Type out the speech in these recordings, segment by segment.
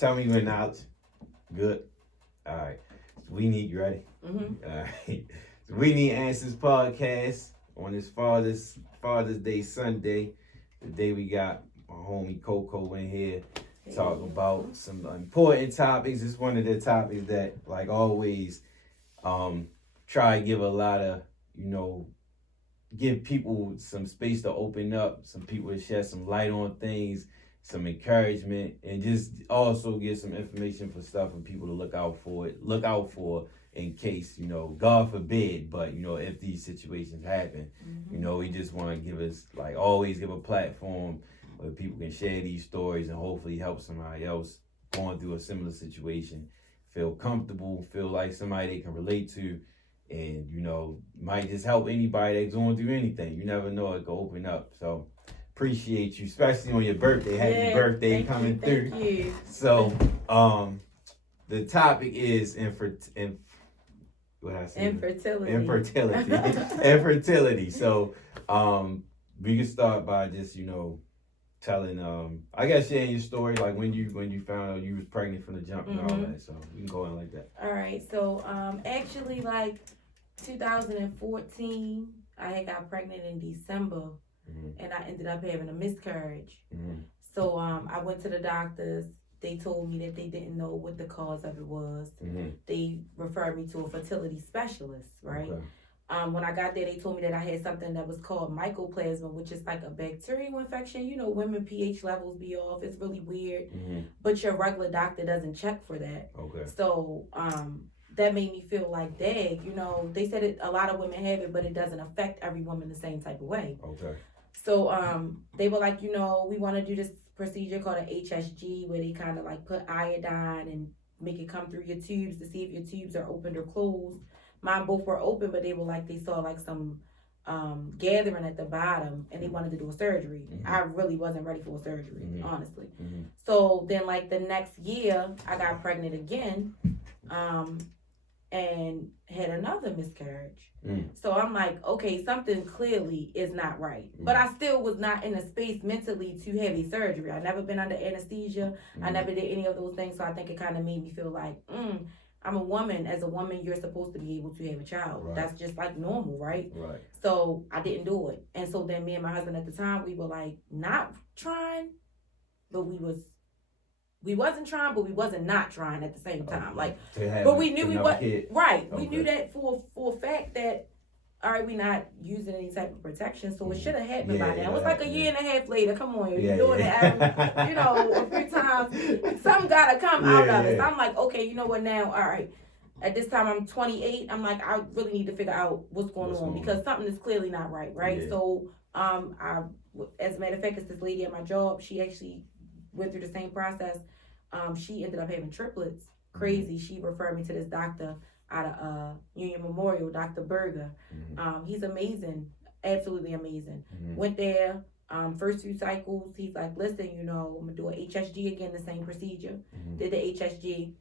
Tell me when knowledge. Good. All right. We need you ready. Mm-hmm. All right. We need answers podcast on this Father's Day Sunday. Today we got my homie Coco in here talking about some important topics. It's one of the topics that, like always, try to give a lot of, give people some space to open up, some people to shed some light on things, some encouragement, and just also give some information for stuff and people to look out for in case, God forbid, but if these situations happen, we just want to give a platform where people can share these stories and hopefully help somebody else going through a similar situation feel comfortable, feel like somebody they can relate to, and might just help anybody that's going through anything. You never know, it could open up. So appreciate you, especially on your birthday. Happy birthday coming through. Thank you. So the topic is infertility. Infertility. So we can start by just telling I guess sharing your story, like when you found out you was pregnant from the jump and all that. So we can go in like that. All right. So actually, like 2014, I had got pregnant in December, and I ended up having a miscarriage. So I went to the doctors. They told me that they didn't know what the cause of it was. They referred me to a fertility specialist, right? Okay. When I got there, they told me that I had something that was called mycoplasma, which is like a bacterial infection. Women pH levels be off. It's really weird. But your regular doctor doesn't check for that. Okay. So that made me feel like, dang, they said a lot of women have it, but it doesn't affect every woman the same type of way. Okay. So they were like, we want to do this procedure called an HSG, where they kind of like put iodine and make it come through your tubes to see if your tubes are opened or closed. Mine both were open, but they were like, they saw like some gathering at the bottom, and they wanted to do a surgery. I really wasn't ready for a surgery, honestly. So then like the next year, I got pregnant again, and had another miscarriage. So I'm like, okay, something clearly is not right. But I still was not in a space mentally to have a surgery. I never been under anesthesia. I never did any of those things. So I think it kind of made me feel like, I'm a woman. As a woman, you're supposed to be able to have a child. Right. That's just like normal, right? Right. So I didn't do it. And so then me and my husband at the time, we were like not trying, but we wasn't trying, but we wasn't not trying at the same time. Like, but we knew we wasn't right. Okay. We knew that for a fact that, all right, we not using any type of protection, so it should have happened by now. It was like a year and a half later. Come on, you're doing it, a few times. Something gotta come out of it. So I'm like, okay, you know what now? All right. At this time, I'm 28. I'm like, I really need to figure out what's going on because something is clearly not right, right? Yeah. So, as a matter of fact, it's this lady at my job. She actually went through the same process. She ended up having triplets. Crazy. She referred me to this doctor out of Union Memorial, Dr. Berger. He's amazing, absolutely amazing. Went there, first few cycles, he's like, listen, I'm gonna do an HSG again, the same procedure. Did the HSG.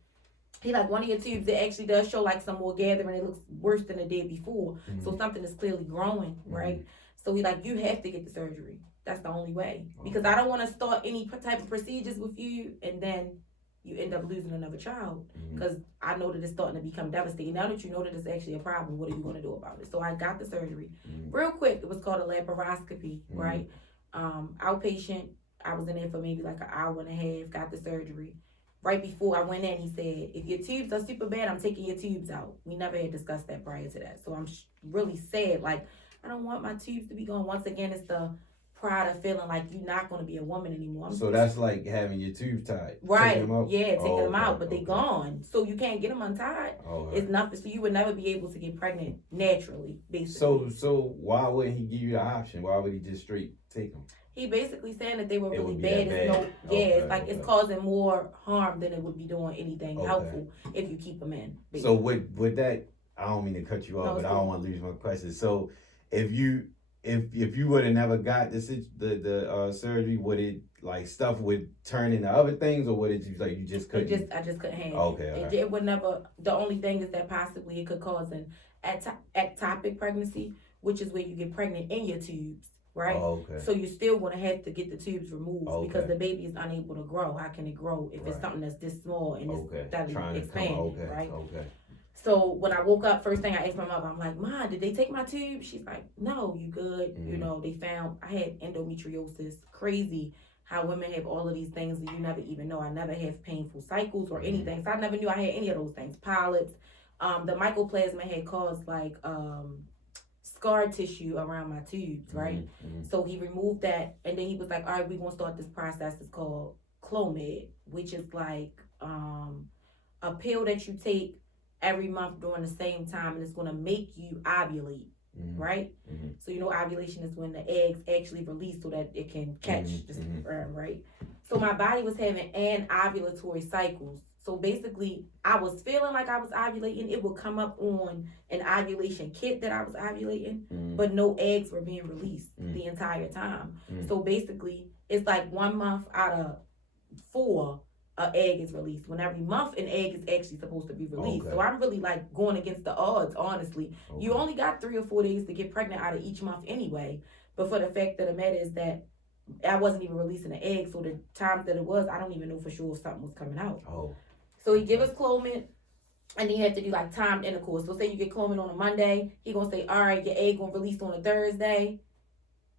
He like, one of your tubes, it actually does show like some more gathering. It looks worse than it did before. So something is clearly growing, right? So he like, you have to get the surgery. That's the only way. Because I don't want to start any type of procedures with you and then you end up losing another child. Because I know that it's starting to become devastating. Now that you know that it's actually a problem, what are you going to do about it? So I got the surgery. Real quick, it was called a laparoscopy, right? Outpatient. I was in there for maybe like an hour and a half, got the surgery. Right before I went in, he said, if your tubes are super bad, I'm taking your tubes out. We never had discussed that prior to that. So I'm really sad. Like, I don't want my tubes to be gone. Once again, it's the pride of feeling like you're not going to be a woman anymore. So that's like having your tubes tied. Right. Taking them out? Yeah, taking them out, but they gone. So you can't get them untied. It's nothing. So you would never be able to get pregnant naturally, basically. So why wouldn't he give you the option? Why would he just straight take them? He basically saying that they were really bad. It's like it's causing more harm than it would be doing anything helpful if you keep them in. Basically. So would that? I don't mean to cut you off, but I don't want to lose my question. So if you would have never got the surgery, would it like stuff would turn into other things, or would it just like you just couldn't? I just couldn't handle it. It would never. The only thing is that possibly it could cause an ectopic pregnancy, which is where you get pregnant in your tubes. right? Oh, okay. So you're still going to have to get the tubes removed because Okay. the baby is unable to grow. How can it grow if it's something that's this small and it's steadily expanding, right? Okay. So when I woke up, first thing I asked my mother, I'm like, Mom, did they take my tube? She's like, no, you good. You know, they found I had endometriosis. Crazy how women have all of these things that you never even know. I never have painful cycles or anything. So I never knew I had any of those things. Polyps. The mycoplasma had caused like scar tissue around my tubes, right? So he removed that, and then he was like, all right, we're going to start this process. It's called Clomid, which is like a pill that you take every month during the same time, and it's going to make you ovulate, right? So you know ovulation is when the eggs actually release so that it can catch the sperm, right? So my body was having anovulatory cycles. So basically, I was feeling like I was ovulating. It would come up on an ovulation kit that I was ovulating, but no eggs were being released the entire time. So basically, it's like 1 month out of 4, an egg is released. When every month an egg is actually supposed to be released. So I'm really like going against the odds, honestly. You only got 3 or 4 days to get pregnant out of each month anyway. But for the fact of the matter is that I wasn't even releasing the egg, so the times that it was, I don't even know for sure if something was coming out. So he give us Clomid, and then you have to do like timed intercourse. So say you get Clomid on a Monday, he gonna say, all right, your egg gonna release on a Thursday.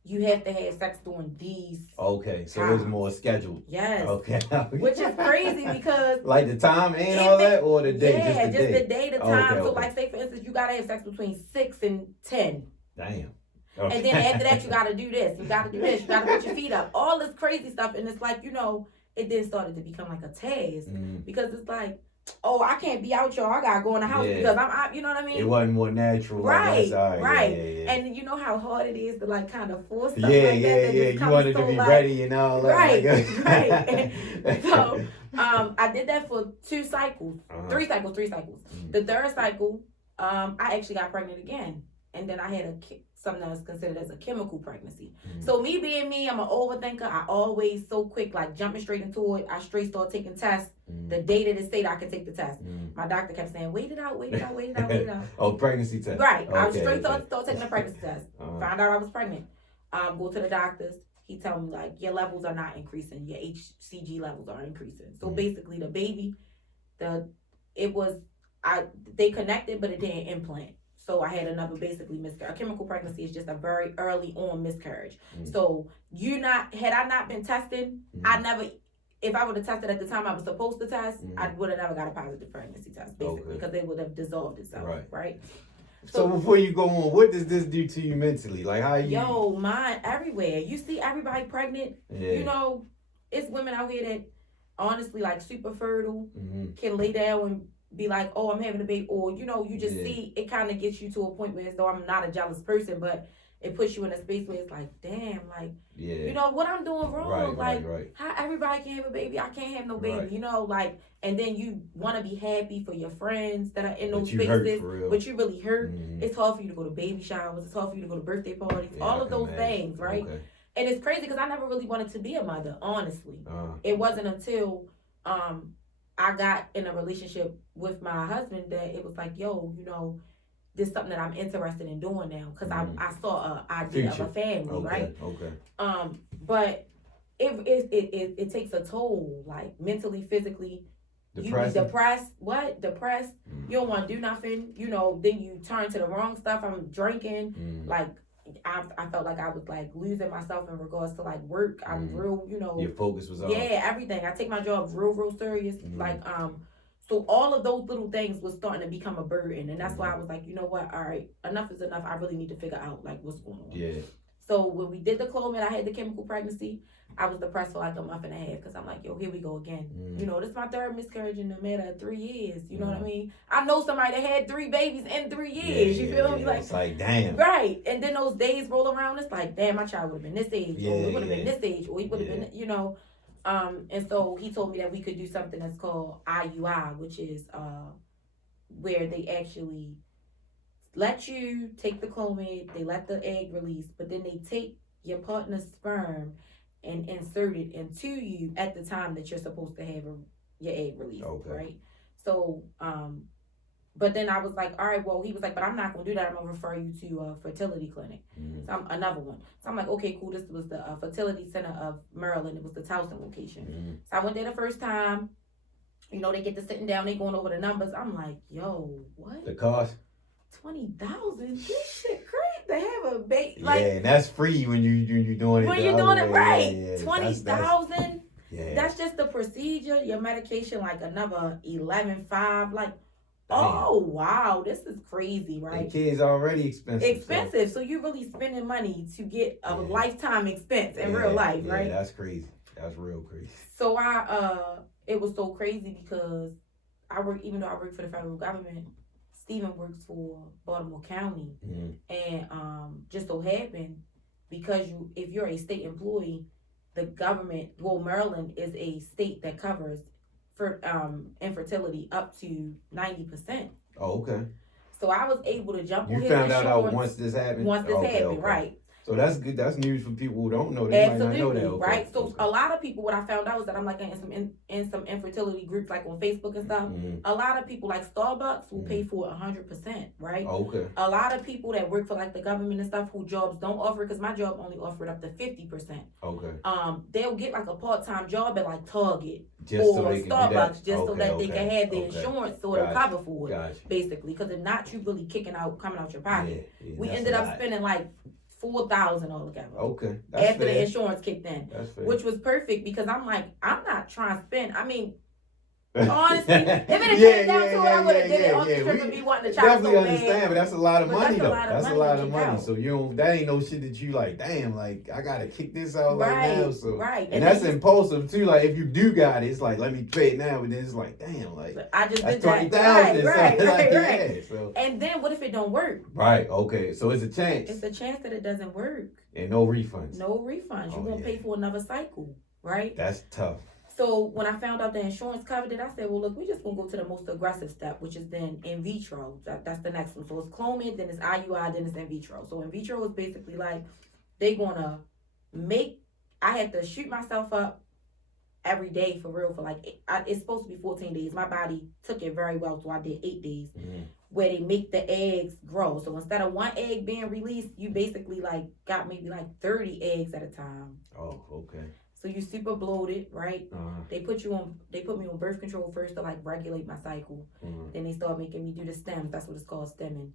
You have to have sex during these. Okay, so times. It's more scheduled. Yes. Okay. Which is crazy because like the time and all that, or the day, yeah, just the day, the time. So like, say for instance, you gotta have sex between 6 and 10. Damn. Okay. And then after that, you gotta do this. You gotta do this. You gotta put your feet up. All this crazy stuff, and it's like, you know, it then started to become like a task because it's like, oh, I can't be out, y'all. I gotta go in the house because I'm out. You know what I mean? It wasn't more natural. Right, like right. Yeah. And you know how hard it is to like kind of force stuff like that. Yeah. You wanted to be like, ready and all that. Right, right. So I did that for 2 cycles, 3 cycles. The third cycle, I actually got pregnant again, and then I had something that was considered as a chemical pregnancy. So me being me, I'm an overthinker. I always so quick, like jumping straight into it. I straight start taking tests. The day that it said I could take the test. My doctor kept saying, wait it out. Oh, pregnancy test. Right. Okay, I was straight start taking the pregnancy test. Found out I was pregnant. Go to the doctors. He told me like, your levels are not increasing. Your HCG levels are increasing. So basically the baby, they connected, but it didn't implant. So I had another basically miscarriage. A chemical pregnancy is just a very early on miscarriage. So had I not been tested, if I would have tested at the time I was supposed to test, I would have never got a positive pregnancy test, basically, because it would have dissolved itself, right? So before you go on, what does this do to you mentally? Like how you? Yo, mine everywhere. You see everybody pregnant. Yeah. You know, it's women out here that honestly like super fertile, can lay down and be like, oh, I'm having a baby, or you know, you just see it kind of gets you to a point where as though I'm not a jealous person, but it puts you in a space where it's like, damn, like, you know, what I'm doing wrong. Right. How everybody can have a baby, I can't have no baby, you know, like, and then you want to be happy for your friends that are in those spaces, but you really hurt. It's hard for you to go to baby showers. It's hard for you to go to birthday parties, all of those things, right? Okay. And it's crazy because I never really wanted to be a mother, honestly. It wasn't until I got in a relationship with my husband that it was like, yo, you know, this is something that I'm interested in doing now because I saw an idea of a family, right? Okay. But it takes a toll, like mentally, physically. Depressing. You be depressed. What? Depressed. You don't want to do nothing. You know, then you turn to the wrong stuff. I'm drinking. Like I felt like I was like losing myself in regards to like work. I'm real, you know. Your focus was off. Yeah, everything. I take my job real serious. Like so all of those little things was starting to become a burden, and that's why I was like, you know what? All right, enough is enough. I really need to figure out like what's going on. Yeah. So when we did the Clomid, I had the chemical pregnancy. I was depressed for like a month and a half because I'm like, yo, here we go again. You know, this is my 3rd miscarriage in a matter of 3 years. You know what I mean? I know somebody that had 3 babies in 3 years. You feel me? Like, it's like, damn. Right. And then those days roll around. It's like, damn, my child would have been this age. Or it would have been this age. Or he would have been, you know. And so he told me that we could do something that's called IUI, which is where they actually let you take the Clomid, they let the egg release, but then they take your partner's sperm and insert it into you at the time that you're supposed to have your egg released, right? So But then I was like, all right, well, he was like, but I'm not going to do that. I'm going to refer you to a fertility clinic. So another one. So I'm like, okay, cool. This was the fertility center of Maryland. It was the Towson location. So I went there the first time. You know, they get to sitting down. They going over the numbers. I'm like, yo, what? The cost? $20,000? This shit crazy to have a baby. Like, yeah, and that's free when you're doing it. When you're doing it right. Yeah, 20,000. Yeah. That's just the procedure. Your medication, like another 11.5. Like, damn. Oh wow, this is crazy, right? And kids already expensive. So you're really spending money to get a lifetime expense in real life, right? Yeah, that's crazy. That's real crazy. So it was so crazy because even though I work for the federal government, Steven works for Baltimore County, and just so happened because if you're a state employee, the government, Maryland is a state that covers for infertility up to 90%. Oh, okay. So I was able to jump on his insurance. You found out once this happened? Okay. Right. So that's good. That's news for people who don't know. They Absolutely, might not know that. Okay. Right? So a lot of people, what I found out was that I'm like in some infertility groups, like on Facebook and stuff. A lot of people, like Starbucks, will pay for 100%, right? Okay. A lot of people that work for like the government and stuff, who jobs don't offer, because my job only offered up to 50%. Okay. They'll get like a part-time job at like Target just or so Starbucks, just so that they can have the insurance so it'll cover for it, basically. Because if not, you really coming out your pocket. We ended up spending like $4,000 altogether. Okay. After the insurance kicked in. That's fair. Which was perfect because I'm like, I'm not trying to spend. I mean, honestly, if it had came down to it, I would have did it on the trip and be wanting to try definitely so understand, bad. but that's a lot of money though. That's a lot of money. Out. So that ain't no shit that you like, damn, like I gotta kick this out right now. So and that's impulsive too. Like if you do got it, it's like let me pay it now, but then it's like, damn, like I just that's did that. Right. Yeah, so. And then what if it don't work? Right, okay. So it's a chance. It's a chance that it doesn't work. And no refunds. No refunds. You're gonna pay for another cycle, right? That's tough. So when I found out the insurance covered it, I said, well, look, we just going to go to the most aggressive step, which is then in vitro. That's the next one. So it's Clomid, then it's IUI, then it's in vitro. So in vitro is basically like they going to I had to shoot myself up every day for real for like, it's supposed to be 14 days. My body took it very well, so I did 8 days. Where they make the eggs grow. So instead of one egg being released, you basically like got maybe like 30 eggs at a time. Oh, okay. So you super bloated, right? They put me on birth control first to like regulate my cycle. Then they started making me do the stems. That's what it's called, stemming.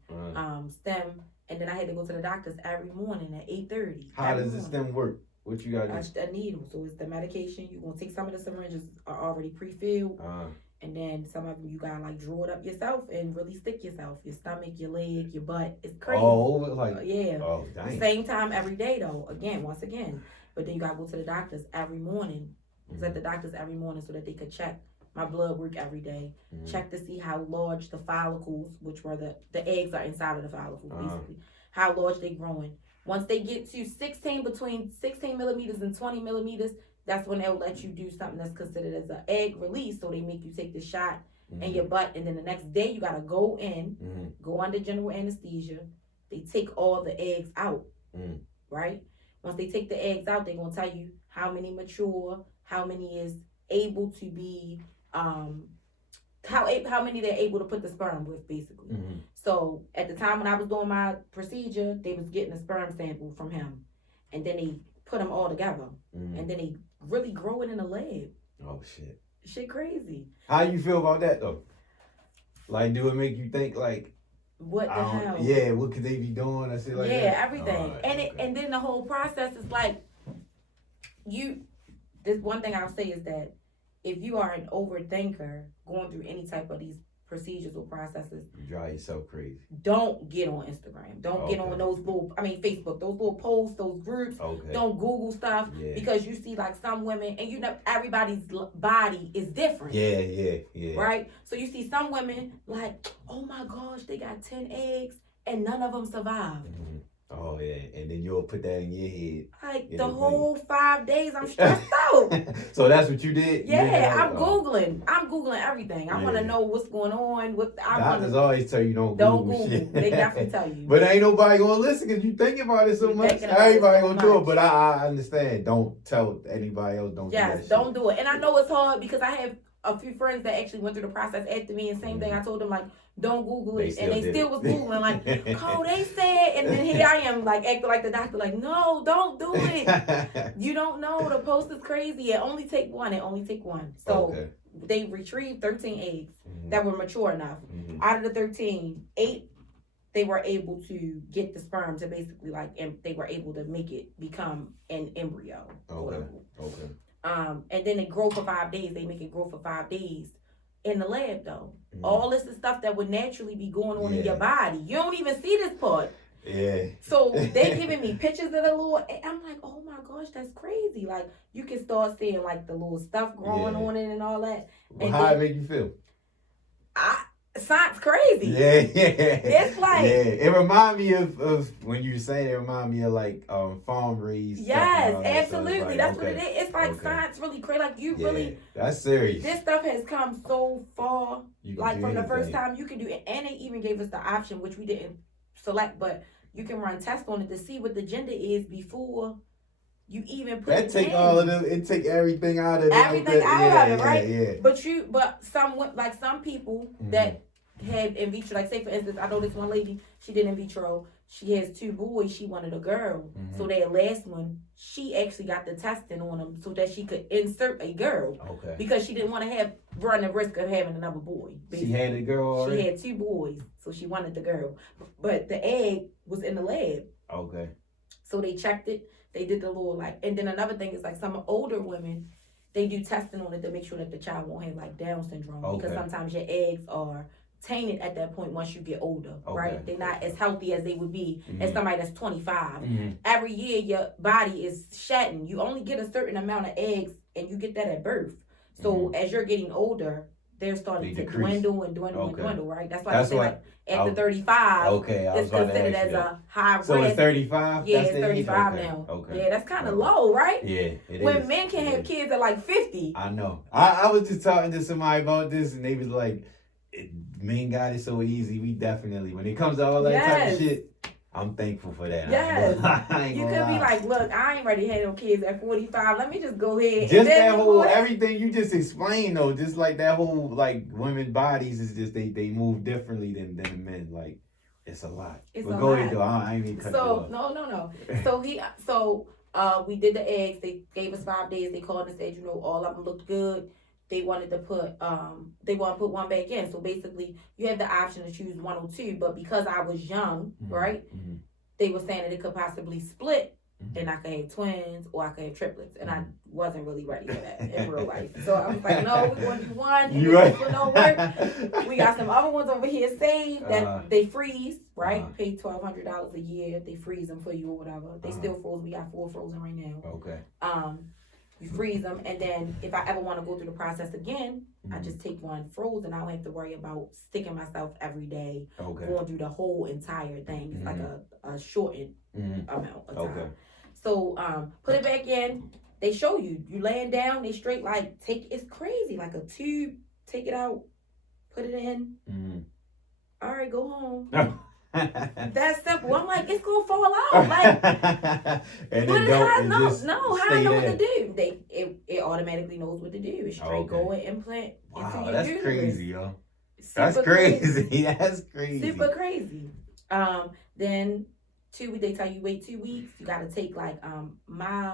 Stem. And then I had to go to the doctors every morning at 8:30. How does the stem work? What you got to do? A needle. So it's the medication. You're going to take some of the syringes are already pre-filled. And then some of them you got to like draw it up yourself and really stick yourself. Your stomach, your leg, your butt. It's crazy. Oh, like. Yeah. Oh, dang. Same time every day though. Once again. But then you gotta go to the doctors every morning. It's at the doctors every morning so that they could check my blood work every day. Check to see how large the follicles, which were the eggs are inside of the follicles, basically. How large they growing. Once they get to between 16 millimeters and 20 millimeters, that's when they'll let you do something that's considered as an egg release. So they make you take the shot in your butt, and then the next day you gotta go go under general anesthesia. They take all the eggs out, right? Once they take the eggs out, they're going to tell you how many mature, how many is able to be, how many they're able to put the sperm with, basically. So at the time when I was doing my procedure, they was getting a sperm sample from him. And then they put them all together. And then they really grow it in the lab. Oh, shit. Shit crazy. How you feel about that, though? Like, do it make you think, like, what the hell? Yeah, what could they be doing? I said like that. Yeah, everything. And then the whole process is like this one thing I'll say is that if you are an overthinker going through any type of these procedures or processes, you drive yourself crazy. Don't get on Instagram. Don't get on Facebook, those little posts, those groups. Don't Google stuff because you see like some women, and you know everybody's body is different. Yeah. Right? So you see some women like, oh my gosh, they got 10 eggs and none of them survived. Oh yeah, and then you'll put that in your head. Like the whole 5 days, I'm stressed out. So that's what you did? Yeah, I'm Googling everything. I want to know what's going on. Doctors always tell you don't Google shit. They definitely tell you. But ain't nobody gonna listen because you think about it so much. Everybody gonna do it, but I understand. Don't tell anybody else. Don't do that shit. Do it. And I know it's hard because I have a few friends that actually went through the process after me, and same thing. I told them like, don't Google it. And they still was Googling, like, oh, they said, and then here I am, like, acting like the doctor, like, no, don't do it. You don't know. The post is crazy. It only take one. So they retrieved 13 eggs that were mature enough. Out of the 13, 8, they were able to get the sperm to basically, like, and they were able to make it become an embryo. Okay. And then it grow for 5 days. They make it grow for 5 days in the lab, though. All this is stuff that would naturally be going on in your body. You don't even see this part. Yeah. So they giving me pictures of the little, I'm like, oh my gosh, that's crazy. Like, you can start seeing, like, the little stuff growing on it and all that. Well, how it make you feel? Science crazy. Yeah. It's like, it remind me of when you say it remind me of like farm raised. Yes, absolutely. So like, that's what it is. It's like science really crazy. Like you really. That's serious. This stuff has come so far. Like from the first time you can do it, and they even gave us the option, which we didn't select, but you can run tests on it to see what the gender is before you even put that. Take all of them. It take everything out of everything out of it, right? Yeah. But some people that have in vitro, like say for instance, I know this one lady, she did in vitro. She has 2 boys. She wanted a girl. So that last one, she actually got the testing on them so that she could insert a girl. Okay. Because she didn't want to run the risk of having another boy. Basically. She had a girl already? She had 2 boys, so she wanted the girl. But the egg was in the lab. Okay. So they checked it. They did the little and then another thing is like some older women, they do testing on it to make sure that the child won't have like Down syndrome. Okay. Because sometimes your eggs are tainted at that point once you get older, right? They're not as healthy as they would be as somebody that's 25. Every year your body is shedding. You only get a certain amount of eggs and you get that at birth. So as you're getting older, they're starting to dwindle, right? That's why they say like after 35, it's considered as a high risk. So it's 35? Yeah, it's 35 now. Okay. Yeah, that's kind of low, right? Yeah, it when is. Men can have kids at like 50. I know. I was just talking to somebody about this and they was like, men got it so easy. We definitely, when it comes to all that type of shit, I'm thankful for that. Yes. You could be like, look, I ain't ready to have no kids at 45. Let me just go ahead. Just that whole, everything you just explained though, just like that whole, like women's bodies is just, they move differently than the men. Like, it's a lot. But go ahead though. I ain't even cut you off. No. So we did the eggs. They gave us 5 days. They called and said, all of them looked good. They wanted to put one back in. So basically, you have the option to choose 1 or 2. But because I was young, right, they were saying that it could possibly split, and I could have twins or I could have triplets, and I wasn't really ready for that in real life. So I was like, no, we're going to do 1, and this one don't work. We got some other ones over here saved that they freeze, right? Pay $1,200 a year. They freeze them for you or whatever. They still froze. We got 4 frozen right now. Okay. You freeze them, and then if I ever want to go through the process again, I just take 1 frozen. I don't have to worry about sticking myself every day, going through the whole entire thing. It's like a shortened amount of time. So put it back in. They show you laying down. They straight like it's crazy, like a tube. Take it out, put it in. All right, go home. That's simple. I'm like, it's gonna fall out. Like, and what how I know? No, how I know what to do? It automatically knows what to do. It's straight go and implant. Wow, that's crazy, yo. That's crazy. That's crazy. Super crazy. Then 2 weeks. They tell you wait 2 weeks. You gotta take like my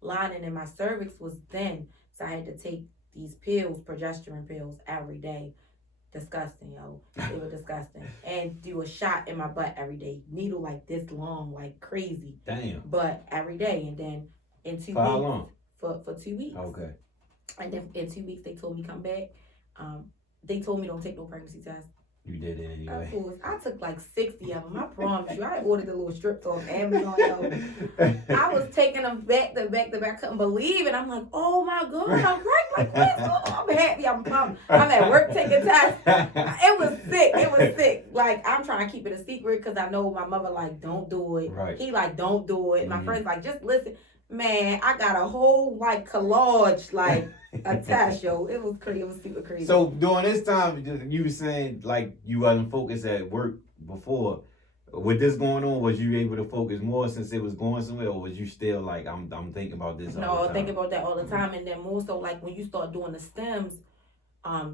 lining and my cervix was thin, so I had to take these pills, progesterone pills, every day. Disgusting, yo. They were disgusting. And do a shot in my butt every day. Needle like this long, like crazy. Damn. But every day. And then in 2 weeks. For how long? For 2 weeks. Okay. And then in 2 weeks, they told me come back. They told me don't take no pregnancy test. You did it anyway. Of course. I took like 60 of them. I promise you. I ordered the little strips off Amazon, yo. I was taking them back to back to back. I couldn't believe it. I'm like, oh my God, I'm pregnant. Like, what's going on? I'm happy. I'm pumped. I'm at work taking tests. It was sick. Like, I'm trying to keep it a secret because I know my mother like, don't do it. Right. He like, don't do it. My friend's like, just listen. Man, I got a whole like collage, like a test, yo. It was crazy. It was super crazy. So during this time, you were saying like you wasn't focused at work before. With this going on, was you able to focus more since it was going somewhere, or was you still like I'm thinking about this? No, I think about that all the time, and then more so like when you start doing the stems,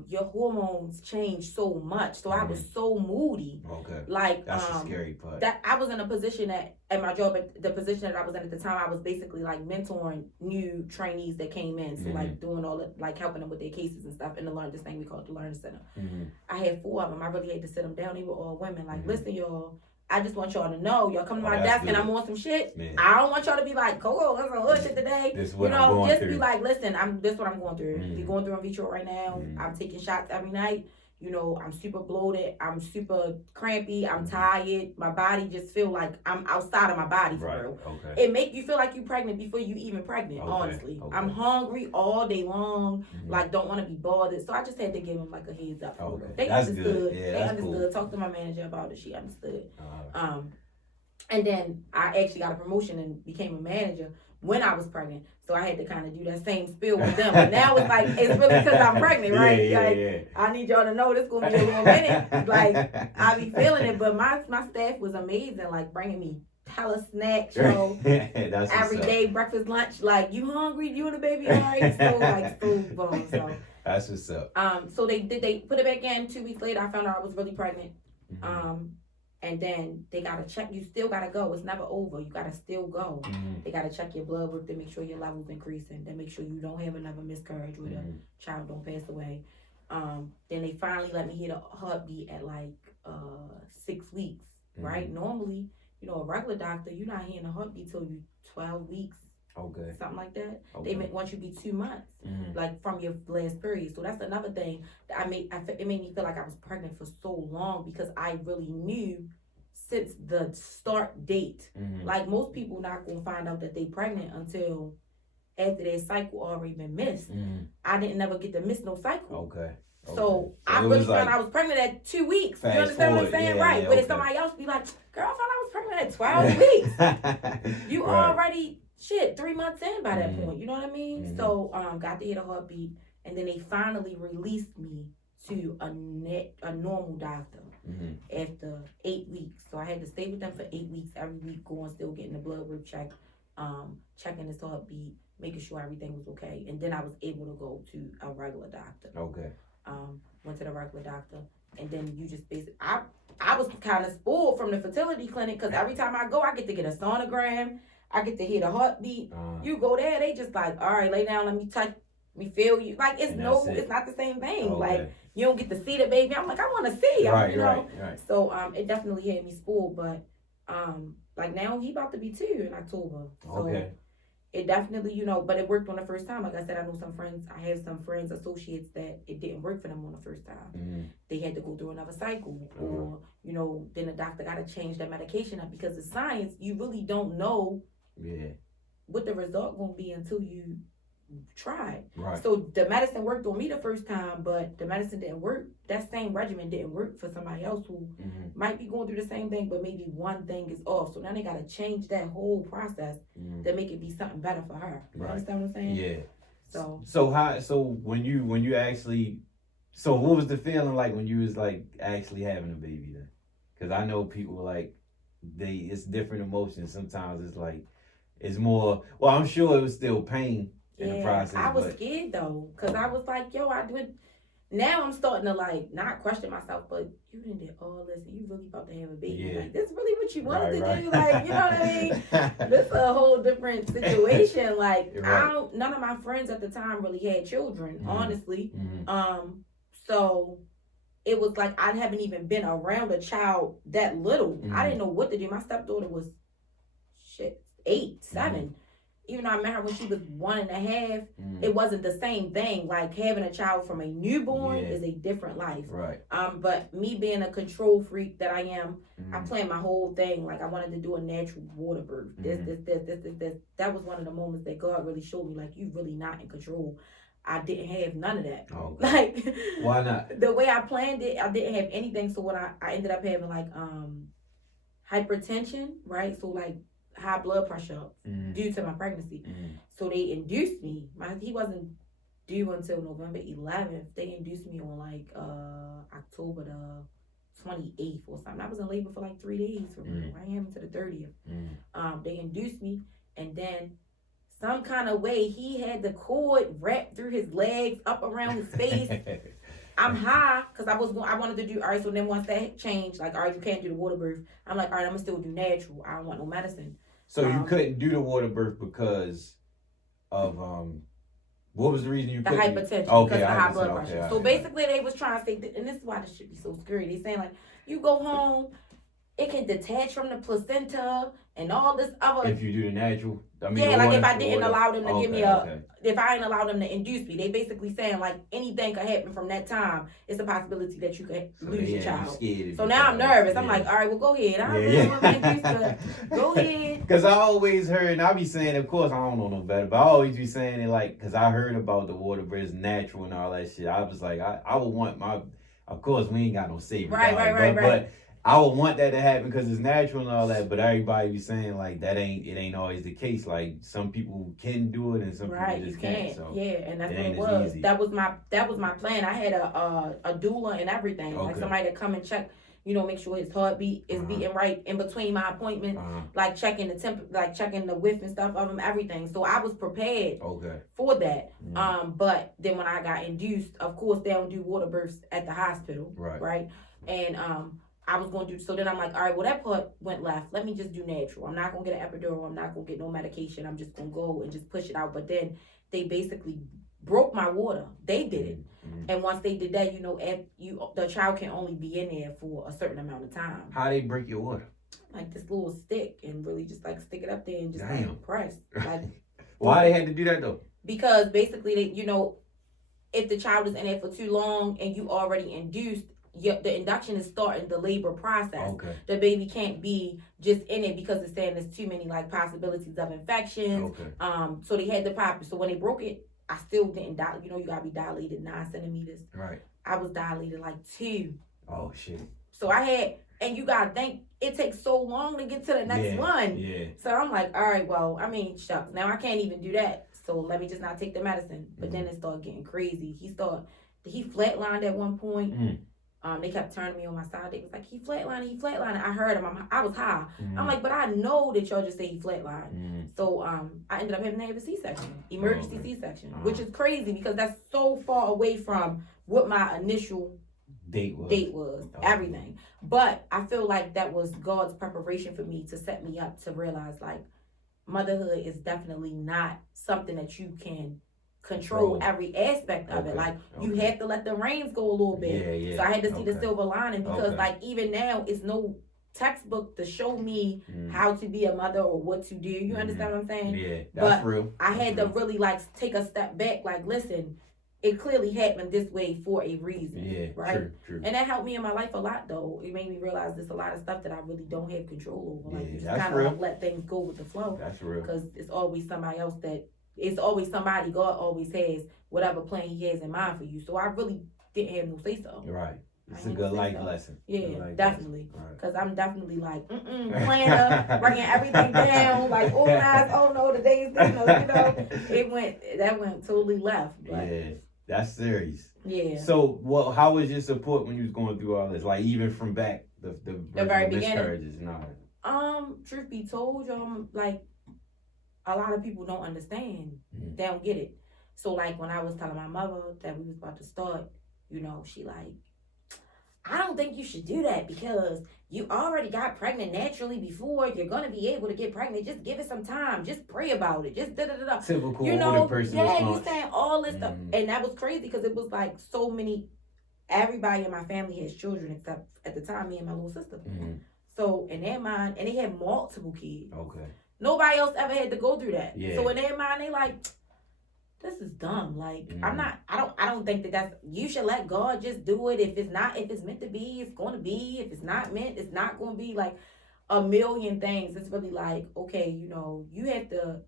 your hormones change so much. So I was so moody. Okay. Like that's the scary part. That I was in a position at my job, at the position that I was in at the time, I was basically like mentoring new trainees that came in. So like doing all the, like helping them with their cases and stuff in the learn, this thing we call it the Learning Center. I had 4 of them. I really had to sit them down. They were all women. Like, listen, y'all, I just want y'all to know, y'all come to my desk and I'm on some shit. Man. I don't want y'all to be like, Coco, what's some hood shit today? This is what I'm going just through. Be like, listen, this is what I'm going through. You're going through in vitro right now. I'm taking shots every night. I'm super bloated. I'm super crampy. I'm tired. My body just feel like I'm outside of my body for real. Okay. It make you feel like you're pregnant before you even pregnant, honestly. Okay. I'm hungry all day long. Like, don't want to be bothered. So I just had to give them like a heads up. Okay. They understood. Good. Yeah, they understood. Cool. Talked to my manager about it. She understood. And then I actually got a promotion and became a manager when I was pregnant. So I had to kind of do that same spiel with them. But now it's like, it's really because I'm pregnant, right? I need y'all to know this going to be a little minute. Like, I be feeling it. But my staff was amazing, like bringing me hella snacks, every day, breakfast, lunch. Like, you hungry? You and the baby all right? So, like, so boom. So that's what's up. So they put it back in. 2 weeks later, I found out I was really pregnant. And then they gotta check. You still gotta go. It's never over. You gotta still go. They gotta check your blood work to make sure your levels increasing. To make sure you don't have another miscarriage where the child don't pass away. Then they finally let me hit a heartbeat at like 6 weeks. Right? Normally, a regular doctor, you're not hearing a heartbeat till you 12 weeks. Okay. Something like that. Okay. They want you to be 2 months, like from your last period. So that's another thing that it made me feel like I was pregnant for so long because I really knew since the start date. Like most people not gonna find out that they pregnant until after their cycle already been missed. I didn't never get to miss no cycle. Okay. So I really found I was pregnant at 2 weeks. You understand what I'm saying? Yeah, right. But somebody else be like, girl, I found I was pregnant at 12 weeks. You already 3 months in by that point. You know what I mean? So got to hit a heartbeat, and then they finally released me to a normal doctor after 8 weeks. So I had to stay with them for 8 weeks every week, going still getting the blood work checked, checking his heartbeat, making sure everything was okay, and then I was able to go to a regular doctor. Okay. Went to the regular doctor, and then you just basically I was kind of spoiled from the fertility clinic because every time I go, I get to get a sonogram. I get to hear the heartbeat. You go there, they just like, all right, lay down, let me touch, me feel you. Like it's not the same thing. Okay. Like you don't get to see the baby. I'm like, I want to see him, Right. So it definitely had me spoiled, but like now he about to be 2 in October. So it definitely, but it worked on the first time. Like I said, I have some friends, associates that it didn't work for them on the first time. They had to go through another cycle or, then the doctor got to change their medication up because the science, you really don't know what the result gonna be until you try. Right. So the medicine worked on me the first time, but the medicine didn't work. That same regimen didn't work for somebody else who might be going through the same thing, but maybe one thing is off. So now they gotta change that whole process to make it be something better for her. You understand what I'm saying? Yeah. So what was the feeling like when you was like actually having a baby then? Because I know people like it's different emotions. Sometimes it's like it's more. Well, I'm sure it was still pain in the process. I was scared though, because I was like, yo, I do it. Now I'm starting to like not question myself, but you did all this and you really about to have a baby. Yeah. Like, this really what you wanted to do? Like, you know what I mean? This is a whole different situation. Like, none of my friends at the time really had children, honestly. So it was like I haven't even been around a child that little. I didn't know what to do. My stepdaughter was 8, 7. Even though I met her when she was 1.5, it wasn't the same thing. Like having a child from a newborn is a different life. Right. But me being a control freak that I am, I planned my whole thing. Like I wanted to do a natural water birth. This. That was one of the moments that God really showed me, like, you really not in control. I didn't have none of that. Okay. Like, why not? The way I planned it, I didn't have anything. So what I ended up having like hypertension, right? So like high blood pressure due to my pregnancy. So they induced me. He wasn't due until November 11th. They induced me on like October the 28th or something. I was in labor for like 3 days. I am to the 30th. They induced me, and then some kind of way he had the cord wrapped through his legs, up around his face. I'm high because I wanted to do, all right, so then once that changed, like, all right, you can't do the water birth. I'm like, all right, I'm going to still do natural. I don't want no medicine. So you couldn't do the water birth because of, what was the reason you couldn't? Hypertension, okay, because of high blood pressure. Okay, so basically they was trying to say, and this is why this should be so scary. They saying like, you go home, it can detach from the placenta and all this other. If you do the natural, I mean, yeah, like if I didn't allow them to give me if I didn't allow them to induce me, they basically saying like anything could happen from that time. It's a possibility that you could lose your child. So now I'm nervous. I'm like, all right, well, go ahead. I really want to induce, but go ahead. Because I always heard, and I be saying, of course, I don't know no better, but I always be saying it like, because I heard about the water birth natural and all that shit. I was like, I would want my, of course, we ain't got no savior. Right. But I would want that to happen because it's natural and all that, but everybody be saying like it ain't always the case. Like some people can do it and some people just can't. So yeah, and that's what it was. Easy. That was my plan. I had a doula and everything, like somebody to come and check, make sure his heartbeat is beating right in between my appointments, like checking the temp, like checking the width and stuff of him, everything. So I was prepared for that. But then when I got induced, of course they don't do water births at the hospital, right? And I was going to do, so then I'm like, all right, well, that part went left. Let me just do natural. I'm not going to get an epidural. I'm not going to get no medication. I'm just going to go and just push it out. But then they basically broke my water. They did it. And once they did that, the child can only be in there for a certain amount of time. How they break your water? Like this little stick and really just like stick it up there and just like press. Like, why they had to do that though? Because basically, they, if the child is in there for too long and you already induced, the induction is starting the labor process. The baby can't be just in it because it's saying there's too many like possibilities of infections. So they had to pop it. So when they broke it, I still didn't die. You gotta be dilated 9 centimeters. Right. I was dilated like 2. Oh shit. So I had, and you gotta think it takes so long to get to the next one. Yeah. So I'm like, all right, well, I mean, shucks. Now I can't even do that. So let me just not take the medicine. But then it started getting crazy. He flatlined at one point. They kept turning me on my side. They was like, he flatlined. I heard him. I was high. I'm like, but I know that y'all just say he flatlined. So I ended up having to have a C-section, emergency C-section, which is crazy because that's so far away from what my initial date was, everything. But I feel like that was God's preparation for me to set me up to realize like motherhood is definitely not something that you can control every aspect of it. Like you have to let the reins go a little bit. So I had to see the silver lining because like even now it's no textbook to show me how to be a mother or what to do. You understand what I'm saying? Yeah, that's real. I had to really like take a step back. Like, listen, it clearly happened this way for a reason. Yeah, right. True. And that helped me in my life a lot, though. It made me realize there's a lot of stuff that I really don't have control over. Like you just kind of like let things go with the flow. That's real. Because it's always somebody else it's always somebody. God always has whatever plan He has in mind for you. So I really didn't have no say so. Right. It's a good life lesson. Yeah, definitely. Because I'm definitely like, planner, writing everything down, like organized. Oh no, the days, that went totally left. But. Yeah, that's serious. Yeah. So, how was your support when you was going through all this? Like even from back the very miscarriages and all that. Truth be told, like a lot of people don't understand. They don't get it. So like when I was telling my mother that we was about to start, she like, I don't think you should do that because you already got pregnant naturally before. You're going to be able to get pregnant. Just give it some time. Just pray about it. Just da-da-da-da. Typical older person response. You saying all this stuff. And that was crazy because it was like so many, everybody in my family has children except at the time me and my little sister. So in their mind, and they had multiple kids. Okay. Nobody else ever had to go through that. Yeah. So in their mind, they like, this is dumb. Like, I don't think that's, you should let God just do it. If it's meant to be, it's going to be. If it's not meant, it's not going to be. Like a million things. It's really like, okay, you have to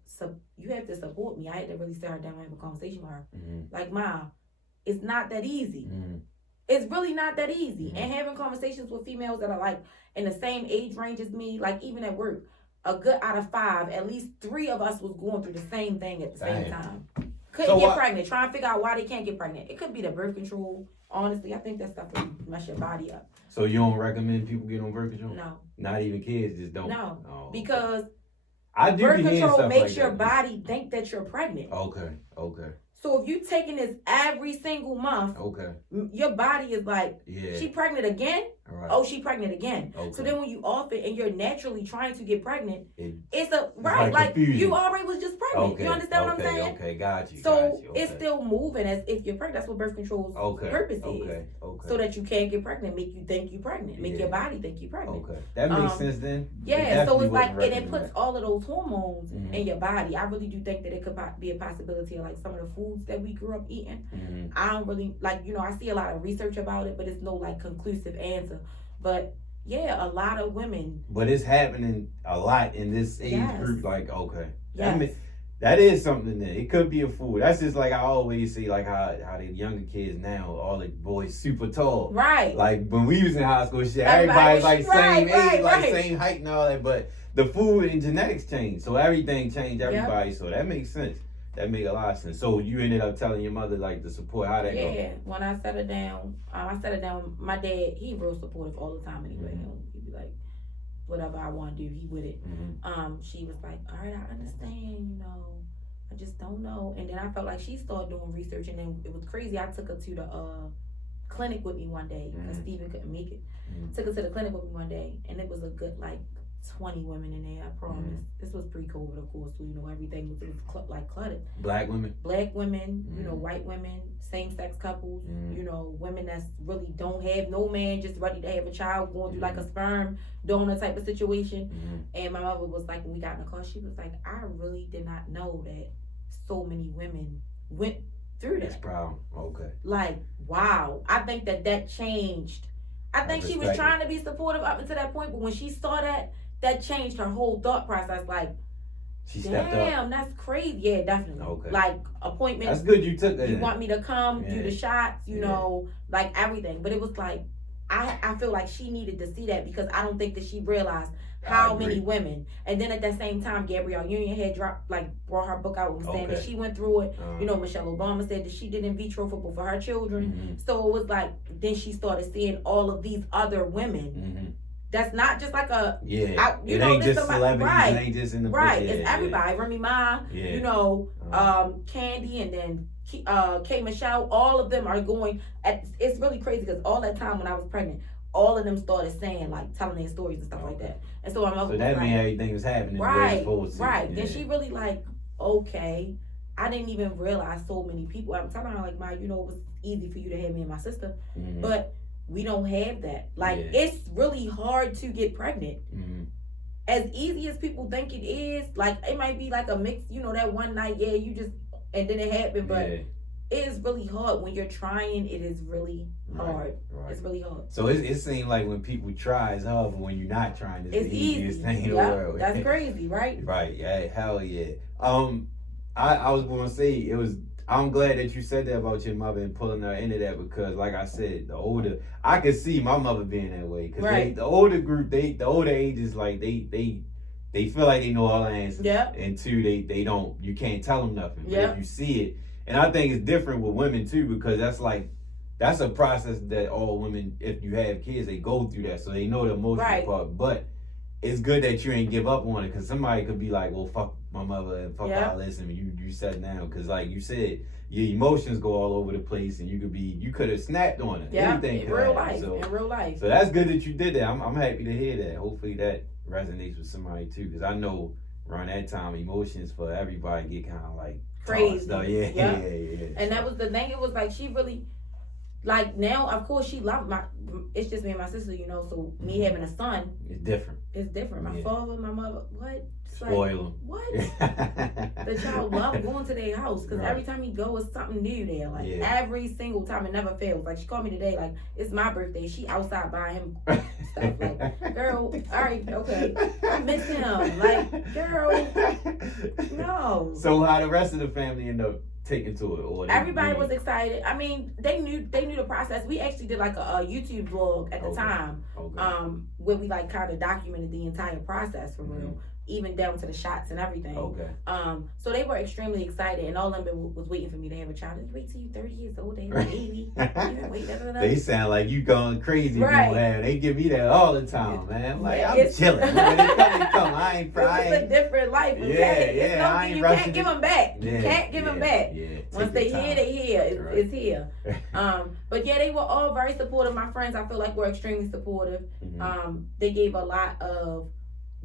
support me. I had to really sit her down and have a conversation with her. Like, Mom, it's not that easy. It's really not that easy. And having conversations with females that are like in the same age range as me, like even at work, a good out of 5, at least 3 of us was going through the same thing at the same time. Couldn't get pregnant. Trying to figure out why they can't get pregnant. It could be the birth control. Honestly, I think that stuff will mess your body up. So you don't recommend people get on birth control? No. Not even kids, just don't? No. Because I do birth be hearing control stuff makes like your that. body think that you're pregnant. Okay. So if you taking this every single month, your body is like, she pregnant again? Right. Oh, she pregnant again. Okay. So then when you off it and you're naturally trying to get pregnant, it's like you already was just pregnant. Okay. You understand what I'm saying? Okay, got you. So it's still moving as if you're pregnant. That's what birth control's purpose is. Okay. So that you can't get pregnant, make you think you're pregnant, make your body think you're pregnant. Okay. That makes sense then. Yeah, so it's like, and it puts all of those hormones in your body. I really do think that it could be a possibility of like some of the foods that we grew up eating. I don't really, like, I see a lot of research about it, but it's no like conclusive answer. But yeah, a lot of women. But it's happening a lot in this age group. Like, okay. Yes. That is something there. It could be a food. That's just like I always see, like how the younger kids now, all the boys super tall. Right. Like when we was in high school, shit, everybody's like same age, like same height and all that. But the food and genetics changed, so everything changed everybody. So that makes sense. That make a lot of sense. So you ended up telling your mother like the support. How that go? Yeah. When I settled down, my dad, he real supportive all the time anyway. He'd be like, whatever I want to do, he with it. She was like, all right, I understand, I just don't know. And then I felt like she started doing research, and then it was crazy. I took her to the clinic with me one day because Steven couldn't make it. Took her to the clinic with me one day, and it was a good like 20 women in there, I promise. This was pre-COVID, of course, so everything was cluttered. Black women, white women, same-sex couples, women that's really don't have no man, just ready to have a child, going through like a sperm donor type of situation. And my mother was like, when we got in the car, she was like, I really did not know that so many women went through that. That's proud. Okay. Like, wow. I think that changed. I think she was trying to be supportive up until that point, but when she saw that changed her whole thought process. Like, she stepped up. Damn, that's crazy. Yeah, definitely. Okay. Like appointments. That's good. You took that. You want me to come do the shots? Like everything. But it was like I feel like she needed to see that because I don't think that she realized how many women. And then at that same time, Gabrielle Union had brought her book out and was saying that she went through it. Michelle Obama said that she did in vitro for her children. So it was like then she started seeing all of these other women. That's not just like a it ain't just celebrities, right? It ain't just in the it's everybody. Remy Ma, Candy, and then K Michelle. All of them are going. It's really crazy because all that time when I was pregnant, all of them started saying telling their stories and stuff like that. And so my mother. So that meant everything was happening. Right. Then she really okay. I didn't even realize so many people. I'm telling her Ma, it was easy for you to have me and my sister, but we don't have that. It's really hard to get pregnant. As easy as people think it is, it might be like a mix, that one night, you just, and then it happened, but it is really hard. When you're trying, it is really hard. Right. It's really hard. So it seems like when people try, it's hard, but when you're not trying, it's the easiest thing in the world. That's crazy, right? Right, yeah, hell yeah. I was going to say, I'm glad that you said that about your mother and pulling her into that because, like I said, I could see my mother being that way because the older group, the older ages, they feel like they know all the answers. Yeah. And two, they don't. You can't tell them nothing. But if you see it, and I think it's different with women too because that's a process that all women, if you have kids, they go through that, so they know the emotional part. But it's good that you ain't give up on it because somebody could be like, well, fuck my mother and fuck all this, and you sat down because like you said, your emotions go all over the place and you could have snapped on it. Anything in real life. So that's good that you did that. I'm happy to hear that. Hopefully that resonates with somebody too because I know around that time emotions for everybody get kind of crazy. Yeah. And that was the thing. It was she really now, of course, she loved it's just me and my sister, so me having a son. It's different. My father, my mother, what? Spoil them. What? The child loved going to their house because every time he go, it's something new there. Every single time, it never fails. She called me today, it's my birthday. She outside buying him stuff. Girl, all right, okay. I miss him. Girl, no. So how the rest of the family end up taking to it? Or everybody was excited. I mean, they knew the process. We actually did a YouTube vlog at the time, where we kind of documented the entire process for real. even down to the shots and everything. Okay. So they were extremely excited, and all of them was waiting for me to have a child. They wait till you 30 years old, they have a baby. Wait, They sound like you going crazy. Right. They give me that all the time, man. I'm like, I'm chilling. When they come. I ain't crying. It's a different life. Okay? You can't give them back. Yeah, You can't give them back. Yeah. Once they here, they here. It's here. But yeah, they were all very supportive. My friends, I feel like, were extremely supportive. Mm-hmm. They gave a lot of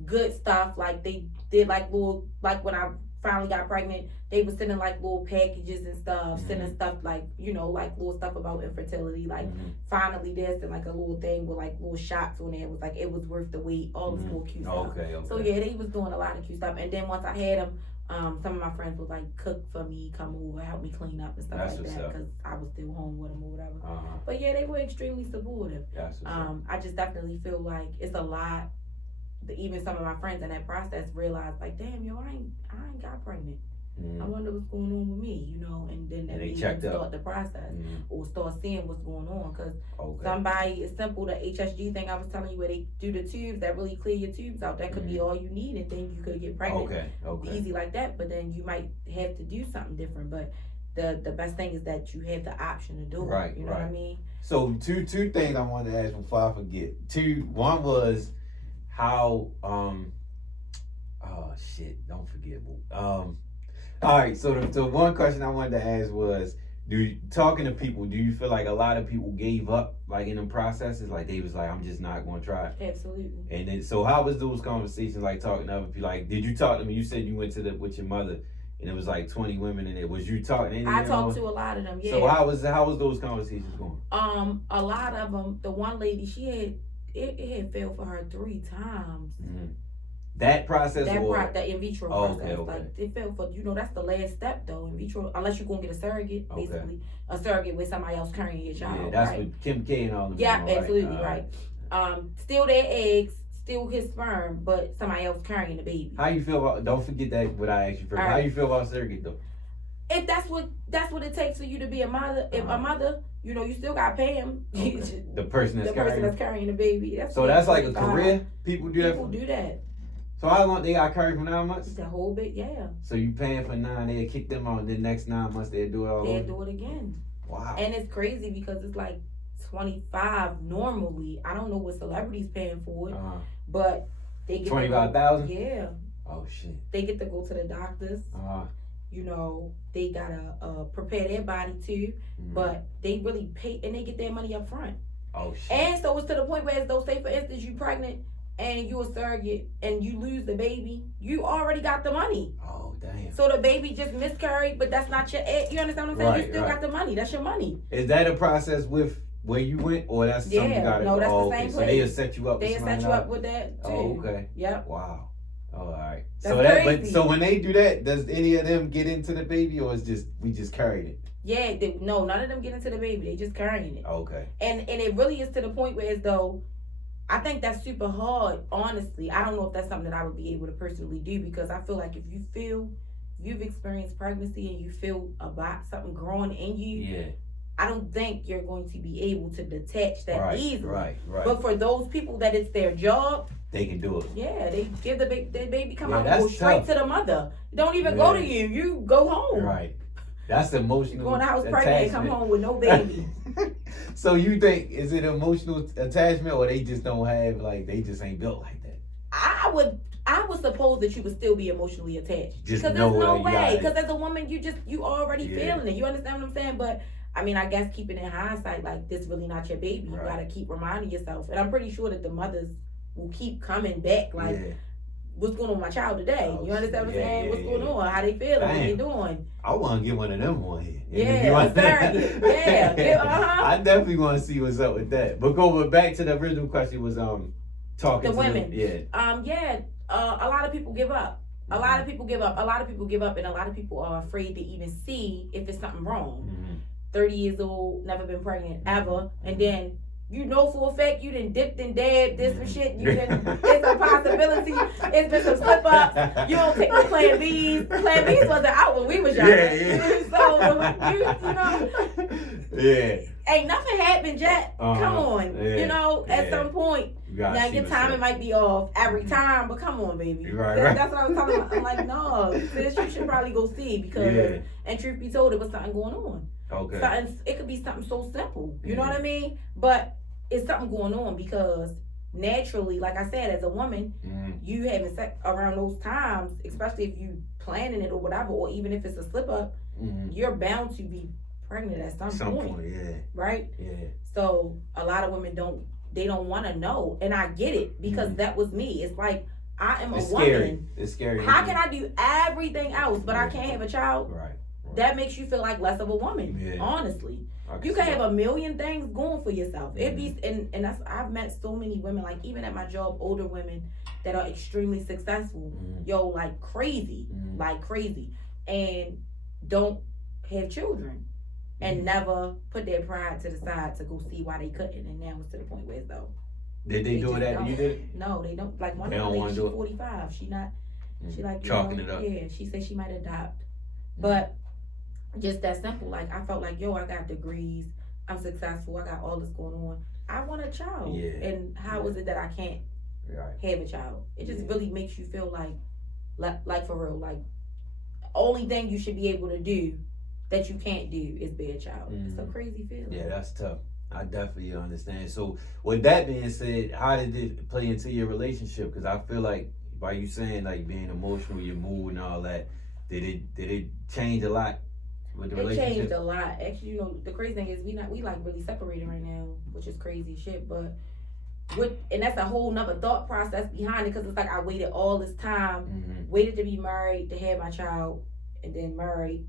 good stuff. Like they did like little, like when I finally got pregnant, they were sending like little packages and stuff, sending stuff like, you know, like little stuff about infertility, like finally this, and like a little thing with like little shots on there. It was like, it was worth the wait, all this little cute stuff. Okay. So yeah, they was doing a lot of cute stuff. And then once I had them, some of my friends would like cook for me, come over, help me clean up and stuff like that, because I was still home with them or whatever. But yeah, they were extremely supportive. I just definitely feel like it's a lot. Even some of my friends in that process realized, like, damn, yo, I ain't got pregnant. I wonder what's going on with me, you know, and then they start the process or start seeing what's going on, because somebody, it's simple, the HSG thing I was telling you, where they do the tubes that really clear your tubes out, that could be all you need, and then you could get pregnant easy like that. But then you might have to do something different. But the best thing is that you have the option to do it. You know what I mean? So two things I wanted to ask before I forget. One was how oh shit, don't forget. All right, so the one question I wanted to ask was, talking to people, do you feel like a lot of people gave up, like, in the processes? Like, they was like, I'm just not going to try it? Absolutely. And then, so how was those conversations, like, talking to other people? Like, did you talk to them? You said you went with your mother, and it was like 20 women in there. Was you talking? I talked to a lot of them, yeah. So how was those conversations going? A lot of them, the one lady, she had, it had failed for her 3 times. That process, the in vitro process, okay. Like it failed for, you know, that's the last step though, in vitro, unless you're gonna get a surrogate, basically a surrogate with somebody else carrying your child. Yeah, that's with Kim K and all of them. Yeah, absolutely right. Still their eggs, still his sperm, but somebody else carrying the baby. How you feel about? Don't forget that what I asked you first. How you feel about surrogate though? If that's what it takes for you to be a mother, if a mother, you know, you still gotta pay him. The person that's carrying the baby. That's like a career. People do that. People do that. So how long they got carried for 9 months? The whole bit, yeah. So you paying for 9, they'll kick them out, and the next 9 months they'll do it all over? They'll do it again. Wow. And it's crazy because it's like 25 normally. I don't know what celebrities paying for it, but they get 25,000. Yeah. Oh shit. They get to go to the doctors. You know, they gotta prepare their body too, but they really pay, and they get their money up front. Oh shit. And so it's to the point where, as though, say for instance, you pregnant and you a surrogate and you lose the baby, you already got the money. Oh damn. So the baby just miscarried, but that's not your egg. You understand what I'm saying? You still got the money. That's your money. Is that a process with where you went, or that's something you got to no, that's the same place. So they'll set you up. They'll set you up with that too. Oh, okay. Yep. Wow. Oh, all right. That's crazy. But so when they do that, does any of them get into the baby, or is just we just carried it? Yeah. No, none of them get into the baby. They just carrying it. Okay. And it really is to the point where, as though, I think that's super hard, honestly. I don't know if that's something that I would be able to personally do, because I feel like if you've experienced pregnancy and you feel about something growing in you, I don't think you're going to be able to detach that easily. Right. But for those people that it's their job, they can do it. Yeah, they give the baby come out and go straight to the mother. Don't even go to you. You go home. Right. That's emotional. Go in the house pregnant and come home with no baby. So you think, is it emotional attachment, or they just don't have, like, they just ain't built like that? I would suppose that you would still be emotionally attached. Because there's no way. Because as a woman, you already feeling it. You understand what I'm saying? But I mean, I guess keeping in hindsight, like, this really not your baby. You gotta keep reminding yourself. And I'm pretty sure that the mothers will keep coming back, like, what's going on with my child today? You understand what I'm saying? What's going on? How they feeling? What they doing? I want to get one of them on here. I definitely want to see what's up with that. But going back to the original question was talking the to women. A lot of people give up. A lot of people give up. A lot of people give up, and a lot of people are afraid to even see if it's something wrong. 30 years old, never been pregnant ever, and then you know for a fact you done dipped and dabbed this some shit. It's a possibility. It's been some slip ups. You don't take no Plan B's. Plan B's wasn't out when we was young. So Or like, you know. Yeah. Ain't nothing happened yet. Come on. Yeah. You know, at some point. Now your timing might be off every time, but come on, baby. Right. That's what I was telling her. I'm like, no, sis, you should probably go see because, and truth be told, there was something going on. Okay. It could be something so simple. You know what I mean? But it's something going on because naturally, like I said, as a woman, you having sex around those times, especially if you planning it or whatever, or even if it's a slip up, you're bound to be pregnant at some point. Right? Yeah. So a lot of women don't want to know, and I get it because that was me. It's like I am a woman. It's scary. How can I do everything else, but I can't have a child? Right. That makes you feel like less of a woman. Yeah. Honestly, you can have a million things going for yourself. It be and that's I've met so many women, like even at my job, older women that are extremely successful, like crazy, and don't have children. And never put their pride to the side to go see why they couldn't, and now it's to the point where it's though. Did they do that when you did it? No, they don't. Like one of the ladies, she's 45. She not. She like chalking it up. Yeah, she said she might adopt, but just that simple. Like I felt like, I got degrees. I'm successful. I got all this going on. I want a child. Yeah. And how is it that I can't have a child? It just really makes you feel like for real. Like only thing you should be able to do that you can't do is be a child. It's a crazy feeling. Yeah, that's tough. I definitely understand. So with that being said, how did it play into your relationship? Because I feel like by you saying like being emotional, your mood and all that, did it change a lot with the relationship? It changed a lot. Actually, the crazy thing is we like really separated right now, which is crazy shit. But and that's a whole nother thought process behind it, because it's like I waited all this time, waited to be married, to have my child, and then married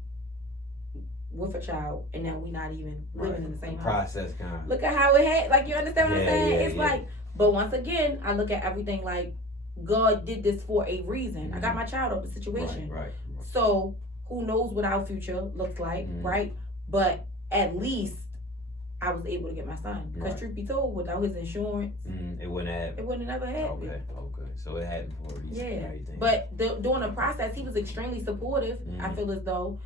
with a child, and now we not even living in the same house. Process kind of. Look at how it had, like, you understand what I'm saying? It's like, but once again, I look at everything like God did this for a reason. I got my child out of the situation. Right. So who knows what our future looks like, right? But at least I was able to get my son. Because truth be told, without his insurance, it wouldn't have. It wouldn't have never happened. Okay. So it happened for a reason. Yeah. But during the process, he was extremely supportive. I feel as though.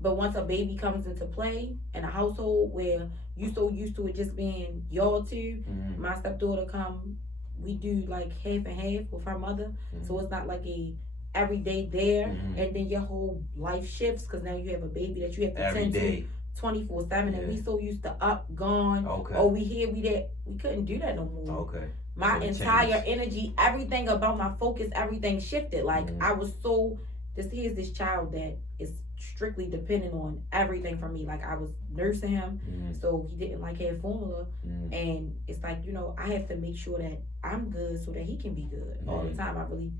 But once a baby comes into play in a household where you so used to it just being y'all two, my stepdaughter we do like half and half with her mother, so it's not like a everyday there, and then your whole life shifts because now you have a baby that you have to tend to 24/7, and we so used to up, gone, we here, we there, we couldn't do that no more. My entire energy, everything about my focus, everything shifted. Like I was so. Here's this child that is strictly dependent on everything from me. Like I was nursing him, so he didn't like have formula, and it's like I have to make sure that I'm good so that he can be good all the time. I really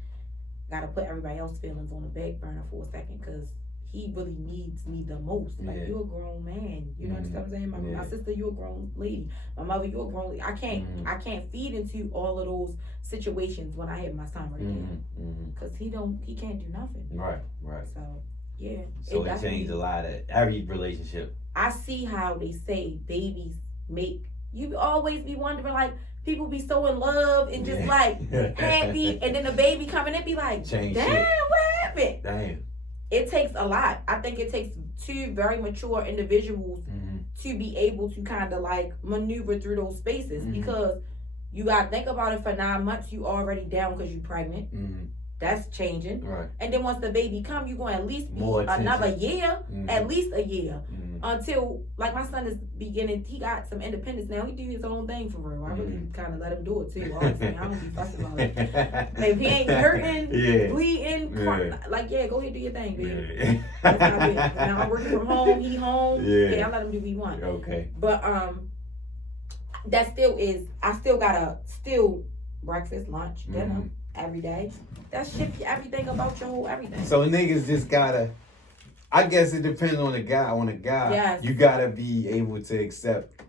gotta put everybody else's feelings on the back burner for a second because he really needs me the most. Like you're a grown man, you know what I'm saying? My sister, you're a grown lady. My mother, you're a grown lady. I can't feed into all of those situations when I have my son right now, because he can't do nothing. Right. So yeah. So it changed a lot of every relationship. I see how they say babies make you always be wondering, like people be so in love and just like happy, and then the baby coming and be like, damn, what happened? Damn. It takes a lot. I think it takes two very mature individuals to be able to kind of like maneuver through those spaces, because you got to think about it. For 9 months, you already down because you're pregnant. That's changing. Right. And then once the baby come, you're going to at least be another year, at least a year, until, like my son is beginning, he got some independence now. He do his own thing for real. I really kind of let him do it too. Honestly, I don't be fussing about it. Like, if he ain't hurting, bleeding, go ahead, do your thing, baby. That's how it is. Now I'm working from home, he home. I let him do what he want. Okay. But that still is, I still gotta breakfast, lunch, dinner every day. That shift everything about your whole everything. So niggas just gotta, I guess it depends on the guy. On a guy, yes. You gotta be able to accept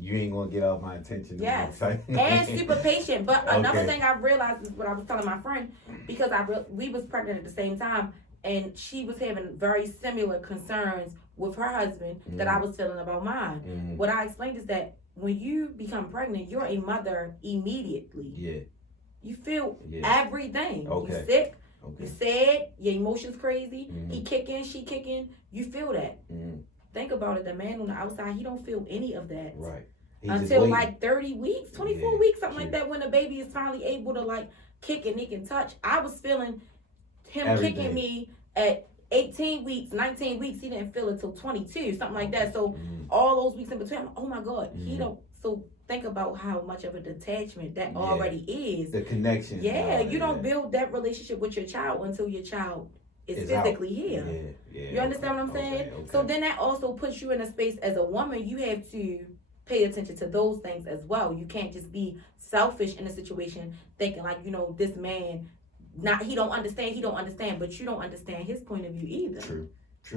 you ain't gonna get all my attention. Yes, and super patient. But another thing I realized is what I was telling my friend, because we was pregnant at the same time, and she was having very similar concerns with her husband that I was feeling about mine. What I explained is that when you become pregnant, you're a mother immediately. Yeah. You feel everything. You sick, Okay. You sad, your emotions crazy. He kicking, she kicking. You feel that. Think about it. The man on the outside, he don't feel any of that. Right. Until like 30 weeks, 24 weeks, something true. like that, when the baby is finally able to like kick and he can touch. I was feeling him kicking me at 18 weeks, 19 weeks. He didn't feel it till 22, something like that. So all those weeks in between, I'm, oh my God, he don't. So think about how much of a detachment that already is. The connection. Yeah, you don't build that relationship with your child until your child is physically here. You understand what I'm saying? Okay. So then that also puts you in a space as a woman. You have to pay attention to those things as well. You can't just be selfish in a situation thinking like, you know, this man, he don't understand, but you don't understand his point of view either. True.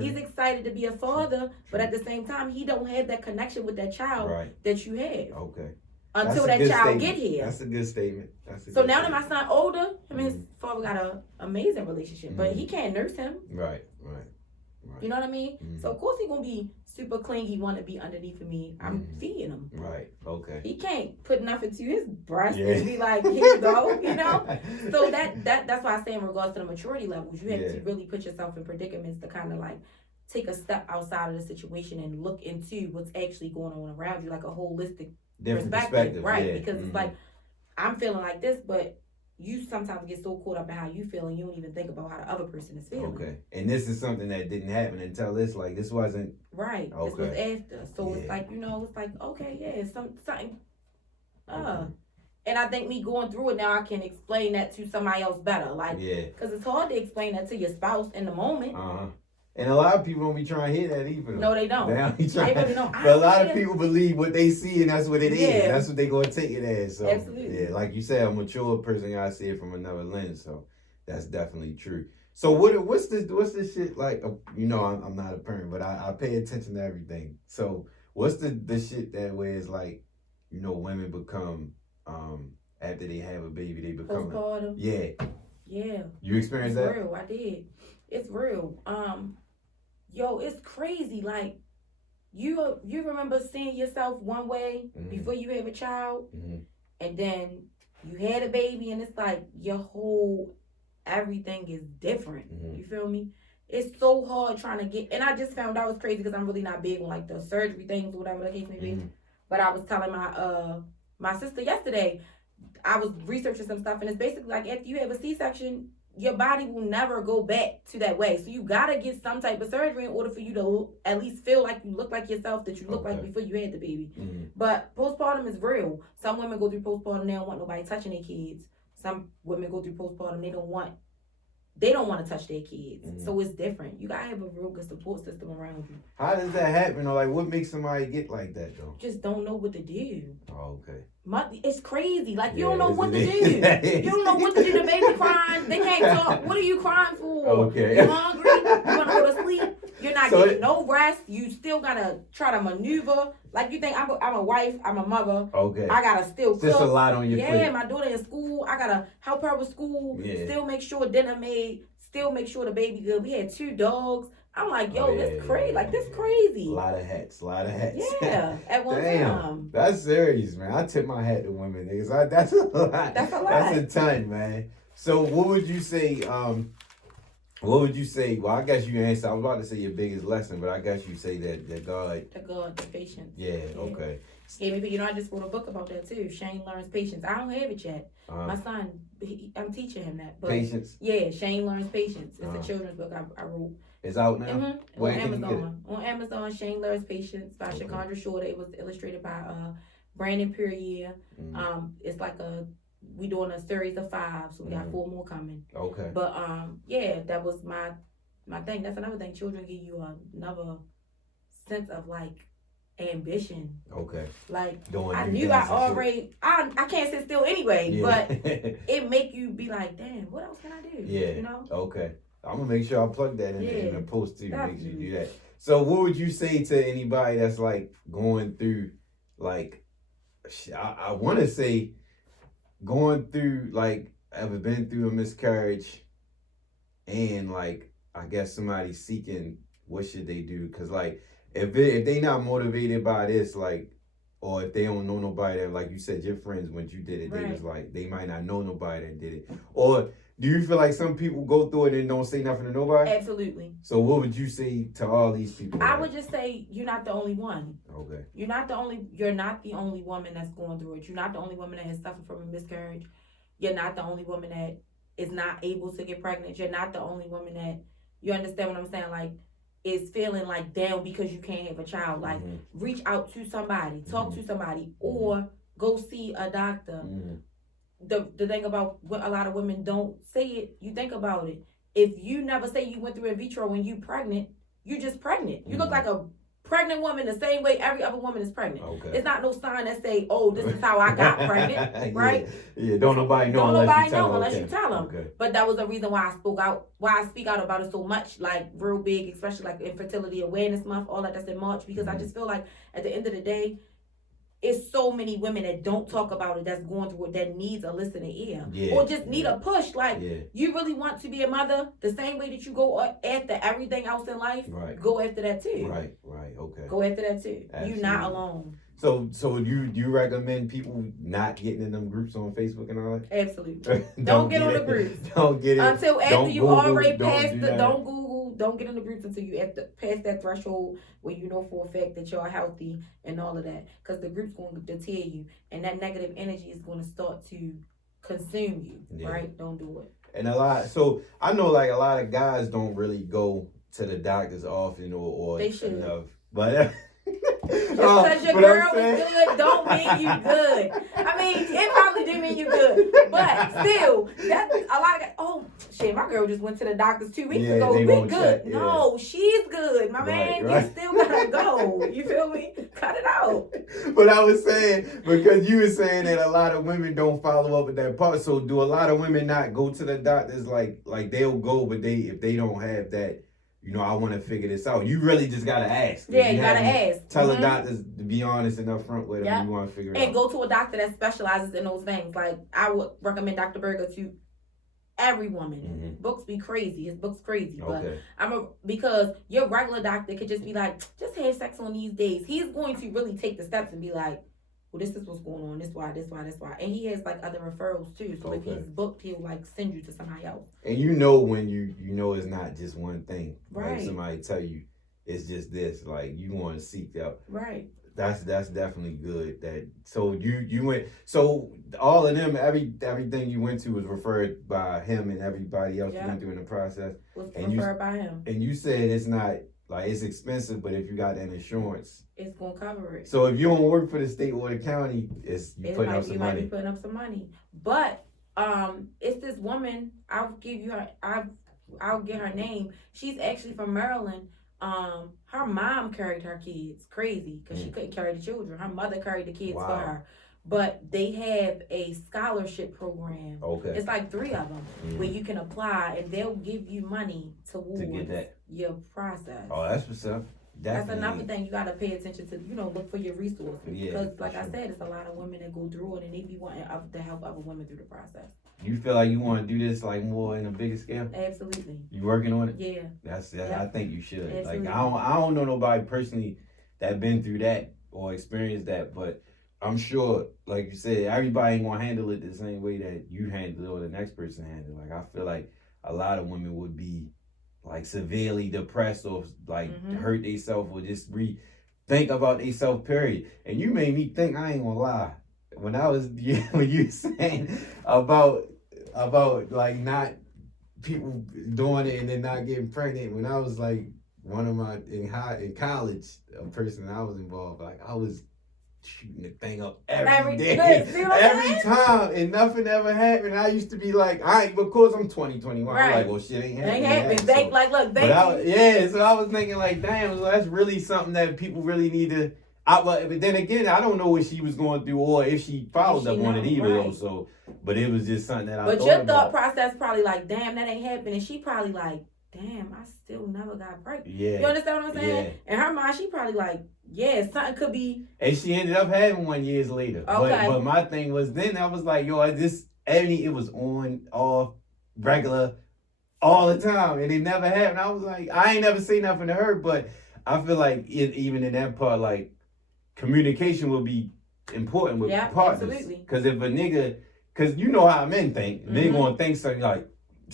He's excited to be a father, but at the same time, he don't have that connection with that child that you have. Okay. Until that child get here. That's a good statement. So now that my son older, I mean, his father got an amazing relationship, but he can't nurse him. Right. You know what I mean? So of course he gonna be super clingy, want to be underneath of me. I'm feeding him. Right. Okay. He can't put nothing to his breast and be like, here you go. You know. So that's why I say in regards to the maturity levels, you have to really put yourself in predicaments to kind of like take a step outside of the situation and look into what's actually going on around you, like a holistic perspective, right? Because it's like I'm feeling like this, but you sometimes get so caught up in how you feel and you don't even think about how the other person is feeling. Okay. And this is something that didn't happen until this wasn't right. Okay. This was after. So it's like, you know, it's like, okay, yeah, something and I think me going through it now, I can explain that to somebody else better. Like, because it's hard to explain that to your spouse in the moment. And a lot of people don't be trying to hear that either. No, they don't. They really don't. But a lot of people believe what they see, and that's what it is. That's what they gonna take it as. So, absolutely. Yeah, like you said, a mature person gotta see it from another lens. So that's definitely true. So what's this shit like? You know, I'm not a parent, but I pay attention to everything. So what's the shit that where it's like, you know, women become after they have a baby, they become postpartum. Yeah. You experienced that? It's real. I did. It's real. Yo, it's crazy. Like, you remember seeing yourself one way before you have a child, and then you had a baby, and it's like your whole everything is different. You feel me? It's so hard trying to get. And I just found out it's crazy because I'm really not big on like the surgery things or whatever the case may be. But I was telling my sister yesterday, I was researching some stuff, and it's basically like after you have a C-section, your body will never go back to that way. So you gotta get some type of surgery in order for you to at least feel like you look like yourself that you look like before you had the baby. But postpartum is real. Some women go through postpartum, they don't want nobody touching their kids. Some women go through postpartum, they don't want to touch their kids. So it's different. You gotta have a real good support system around you. How does that happen? Or like, what makes somebody get like that though? Just don't know what to do. Oh, okay. It's crazy. Like, you don't know what to do. You don't know what to do. The baby crying. They can't talk. What are you crying for? Okay. You hungry? You want to go to sleep? You're not getting no rest. You still got to try to maneuver. Like, you think I'm a wife. I'm a mother. Okay. I got to still cook. Just a lot on your plate. Yeah, my daughter in school. I got to help her with school. Still make sure dinner made. Still make sure the baby good. We had 2 dogs. I'm like, yo, this crazy. Like, this crazy. A lot of hats. Yeah, at one time. That's serious, man. I tip my hat to women, niggas. That's a lot. That's a lot. That's a ton, man. So what would you say, well, I guess you answered, I was about to say your biggest lesson, but I guess you say that God. The patience. Yeah, okay. Yeah, you know, I just wrote a book about that too. Shane Learns Patience. I don't have it yet. My son, I'm teaching him that. But patience? Yeah, Shane Learns Patience. It's a children's book I wrote. It's out now? Where on Amazon. On Amazon, Shane Learns Patience by Shacondra. It was illustrated by Brandon Perrier. It's like we doing a series of 5, so we got 4 more coming. Okay. But yeah, that was my thing. That's another thing. Children give you another sense of like ambition. Okay. Like, I knew I can't sit still anyway, but it make you be like, damn, what else can I do? Yeah. You know? Okay. I'm gonna make sure I plug that in the post too. Make sure you do that. So what would you say to anybody that's like going through like, I want to say going through like, ever been through a miscarriage and like, I guess somebody seeking, what should they do? Cause like, if they not motivated by this, like, or if they don't know nobody that, like you said, your friends, when you did it, they was like, they might not know nobody that did it. Or do you feel like some people go through it and don't say nothing to nobody? Absolutely. So what would you say to all these people? I would just say you're not the only one. Okay. You're not the only woman that's going through it. You're not the only woman that has suffered from a miscarriage. You're not the only woman that is not able to get pregnant. You're not the only woman that, you understand what I'm saying? Like, is feeling like down because you can't have a child. Like, reach out to somebody, talk to somebody, or go see a doctor. The thing about what a lot of women don't say it, you think about it. If you never say you went through in vitro when you pregnant, you just pregnant. You look like a pregnant woman the same way every other woman is pregnant. Okay. It's not no sign that say, oh, this is how I got pregnant, right? Yeah, don't nobody know unless you tell them. Okay. But that was the reason why I speak out about it so much, like real big, especially like Infertility Awareness Month, all that's in March, because I just feel like at the end of the day, it's so many women that don't talk about it, that's going through it, that needs a listening ear. Or just need a push. Like, you really want to be a mother the same way that you go after everything else in life? Right. Go after that too. Right, okay. Go after that too. Absolutely. You're not alone. So you recommend people not getting in them groups on Facebook and all that? Absolutely. don't get on the groups. Don't get it. Until after you Google, already passed don't Google, don't get in the groups until you have to pass that threshold where you know for a fact that you're healthy and all of that. Because the group's going to deter you. And that negative energy is going to start to consume you. Right? Don't do it. And so I know like a lot of guys don't really go to the doctors often or they should. Enough. But just because your girl is good don't mean you good. I mean, it probably do mean you good. But still, that's a lot of shit, my girl just went to the doctors 2 weeks ago. We good. Check, no, she's good. My man, you still gotta go. You feel me? Cut it out. But I was saying, because you were saying that a lot of women don't follow up with that part. So do a lot of women not go to the doctors like they'll go, but if they don't have that, I want to figure this out. You really just got to ask. Yeah, you got to ask. Tell the doctors to be honest and upfront with them. You want to figure it out. And go to a doctor that specializes in those things. Like, I would recommend Dr. Berger to every woman. Books be crazy. His book's crazy. Okay. But because your regular doctor could just be like, just have sex on these days. He's going to really take the steps and be like, well, this is what's going on. This why. And he has like other referrals too. So if he's booked, he'll like send you to somebody else. And when you know it's not just one thing. Right. Like somebody tell you it's just this. Like you want to seek out. Right. That's definitely good. So you went. So all of them, everything you went to was referred by him, and everybody else you went through in the process was referred by him. And you said it's not. Like, it's expensive, but if you got that insurance, it's going to cover it. So if you don't work for the state or the county, you might be putting up some money. But it's this woman, I'll get her name. She's actually from Maryland. Her mom carried her kids. Crazy, because she couldn't carry the children. Her mother carried the kids for her. But they have a scholarship program. Okay. It's like 3 of them where you can apply and they'll give you money towards your process. Oh, that's what's up. That's another thing you got to pay attention to. Look for your resources. Because like I said, it's a lot of women that go through it and they be wanting to help other women through the process. You feel like you want to do this like more in a bigger scale? Absolutely. You working on it? Yeah. That's I think you should. Absolutely. Like I don't know nobody personally that been through that or experienced that, but I'm sure, like you said, everybody ain't gonna handle it the same way that you handle it or the next person handle it. Like I feel like a lot of women would be like severely depressed or like hurt themselves or just think about themselves, period. And you made me think, I ain't gonna lie. When you saying about like not people doing it and then not getting pregnant, when I was like in college, a person I was involved, like I was shooting the thing up every day. Every time, and nothing ever happened. I used to be like, because I'm 2021. Right. I'm like, well, shit ain't happening. So I was thinking like, damn, so that's really something that people really need to. But then again, I don't know what she was going through or if she followed up on it either. Though, so, but it was just something that I. But your thought process probably like, damn, that ain't happening. And she probably like, damn, I still never got pregnant. Yeah. You understand what I'm saying? Yeah. In her mind, she probably like, yeah, something could be. And she ended up having 1 year later. Okay. But my thing was then I was like, yo, it was on, off, regular, all the time. And it never happened. I was like, I ain't never say nothing to her, but I feel like even in that part, like, communication will be important with partners. Absolutely. Because if a nigga, because you know how men think, they gonna think something like,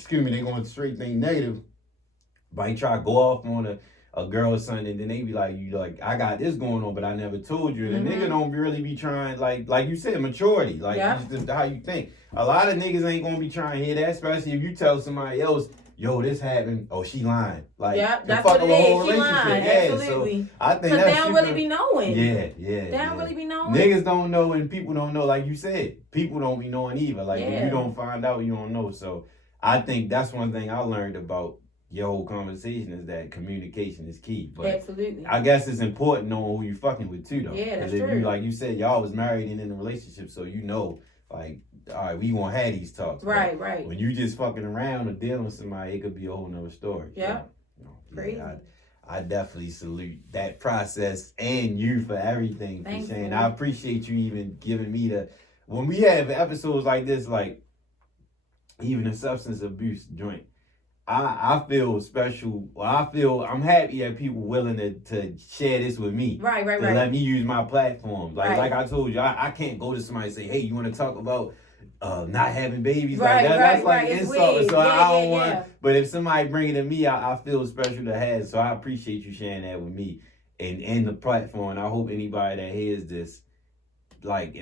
they going to straight think negative, might try to go off on a girl or something, and then they be like, you like, I got this going on, but I never told you. And the nigga don't really be trying, like you said, maturity. Like, just how you think. A lot of niggas ain't gonna be trying to hear that, especially if you tell somebody else, yo, this happened. Oh, she lying. Like, that's what it is. She lying. Yeah, absolutely. So I think because they don't really be knowing. They don't really be knowing. Niggas don't know, and people don't know. Like you said, people don't be knowing either. Like, if you don't find out, you don't know. So I think that's one thing I learned about your whole conversation is that communication is key. But absolutely. I guess it's important knowing who you fucking with too, though. Yeah, that's if true. You, like you said, y'all was married and in a relationship, so you know, like, all right, we gonna have these talks. Right. When you just fucking around or dealing with somebody, it could be a whole nother story. Yeah. Crazy. I definitely salute that process and you for everything. Thanks, saying. man. I appreciate you even giving me when we have episodes like this, like even a substance abuse joint. I feel special. Well, I'm happy that people willing to share this with me. Right. Let me use my platform. Like I told you, I can't go to somebody and say, hey, you want to talk about not having babies? That's like insult. So I don't want. But if somebody bring it to me, I feel special to have. So I appreciate you sharing that with me and the platform. And I hope anybody that hears this, like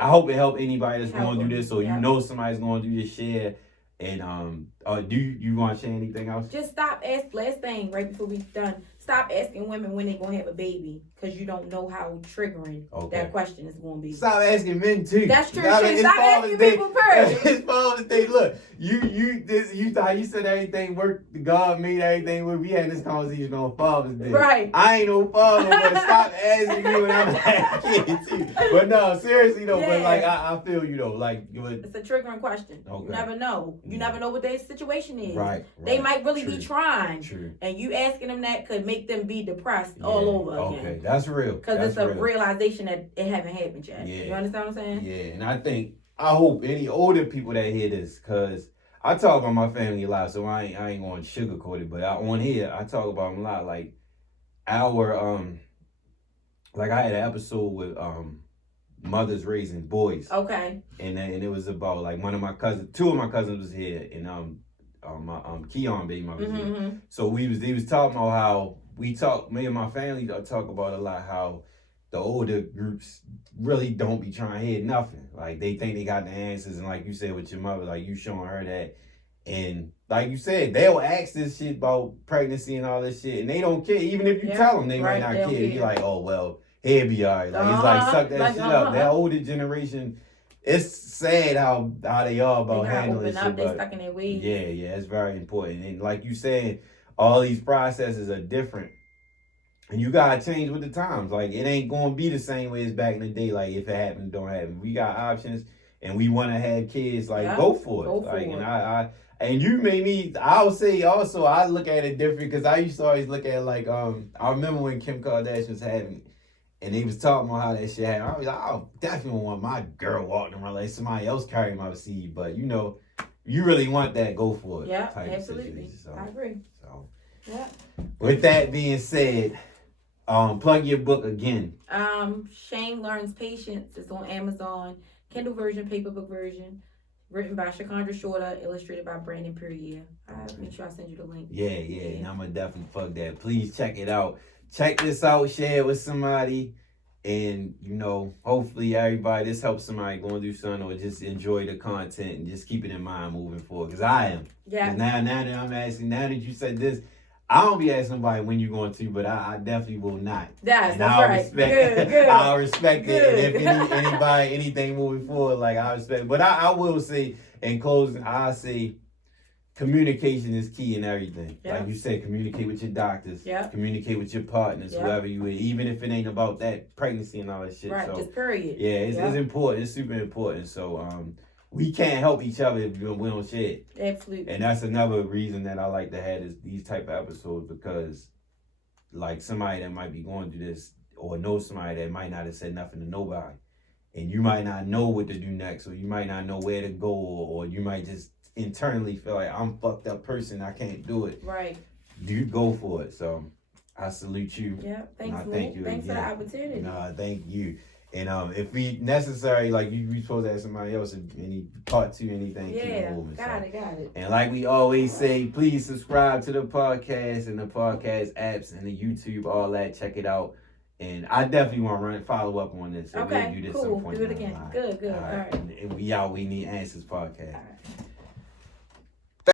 I hope it help anybody that's going through this, or you know somebody's going through this, share. And do you want to say anything else? Just stop asking. Last thing, right before we done. Stop asking women when they gonna have a baby, because you don't know how triggering that question is gonna be. Stop asking men too. That's true. Stop asking people first. It's Father's Day. Look, you thought you said everything worked. God made everything work. We had this conversation on Father's Day. Right. I ain't no father, but stop asking me when I'm having kids too. But no, seriously though. But like I feel you though. Like it's a triggering question. Okay. You never know. You never know what their situation is. Right. They might really be trying. True. And you asking them that could make them be depressed all over again. Okay, that's real. Because it's a realization that it haven't happened yet. Yeah. You understand what I'm saying? Yeah, and I hope any older people that hear this, because I talk about my family a lot, so I ain't going to sugarcoat it, but on here, I talk about them a lot. Like, like I had an episode with mothers raising boys. Okay. And it was about, like, two of my cousins was here, and my Keon baby mother was here. So they was talking about how me and my family talk about a lot how the older groups really don't be trying to hear nothing. Like, they think they got the answers, and like you said with your mother, like you showing her that, and like you said, they'll ask this shit about pregnancy and all this shit, and they don't care. Even if you tell them, they might not care. You're like, oh well, he'll be all right. Like it's like suck that shit up. That older generation, it's sad how they are about handling shit. They stuck in their ways. Yeah, it's very important. And like you said, all these processes are different. And you gotta change with the times. Like, it ain't gonna be the same way as back in the day. Like, if it happens, don't happen. We got options, and we want to have kids. Like, go for it. And and you made me. I'll say also, I look at it different because I used to always look at it like I remember when Kim Kardashian was having, and they was talking about how that shit happened. I was like, I definitely want my girl walking around like somebody else carrying my seed. But you know, you really want that, go for it. Yeah, absolutely. So, I agree. So, yeah. With that being said. Plug your book again. Shane Learns Patience. It's on Amazon. Kindle version, paperback version. Written by Shacondra Shorter, illustrated by Brandon Perrier. Make sure I send you the link. Yeah. And I'm going to definitely plug that. Please check it out. Check this out. Share it with somebody. And, you know, hopefully everybody, this helps somebody going through something, or just enjoy the content and just keep it in mind moving forward. Because I am. Yeah. Now that I'm asking, now that you said this, I don't be asking somebody when you're going to, but I definitely will not. That's right. Good. I'll respect it. And if anything moving forward, like, I respect it. But I will say, in closing, I say communication is key in everything. Yeah. Like you said, communicate with your doctors. Yeah. Communicate with your partners, whoever you with, even if it ain't about that pregnancy and all that shit. Right, so, just period. Yeah, it's important. It's super important. So, we can't help each other if we don't share it. Absolutely. And that's another reason that I like to have these type of episodes, because like somebody that might be going through this, or know somebody that might not have said nothing to nobody, and you might not know what to do next, or you might not know where to go, or you might just internally feel like, I'm a fucked up person, I can't do it. Right. You go for it. So I salute you. Yeah, thanks. Thank you Thanks again. for the opportunity. No, thank you. And if we necessary, like we supposed to ask somebody else if any part two, anything, keep it moving. Got it. And like we always say, please subscribe to the podcast and the podcast apps and the YouTube, all that. Check it out. And I definitely want to follow up on this. Okay, we'll do this cool. some point do it again. Good. All right. And we out. We need answers podcast. All right.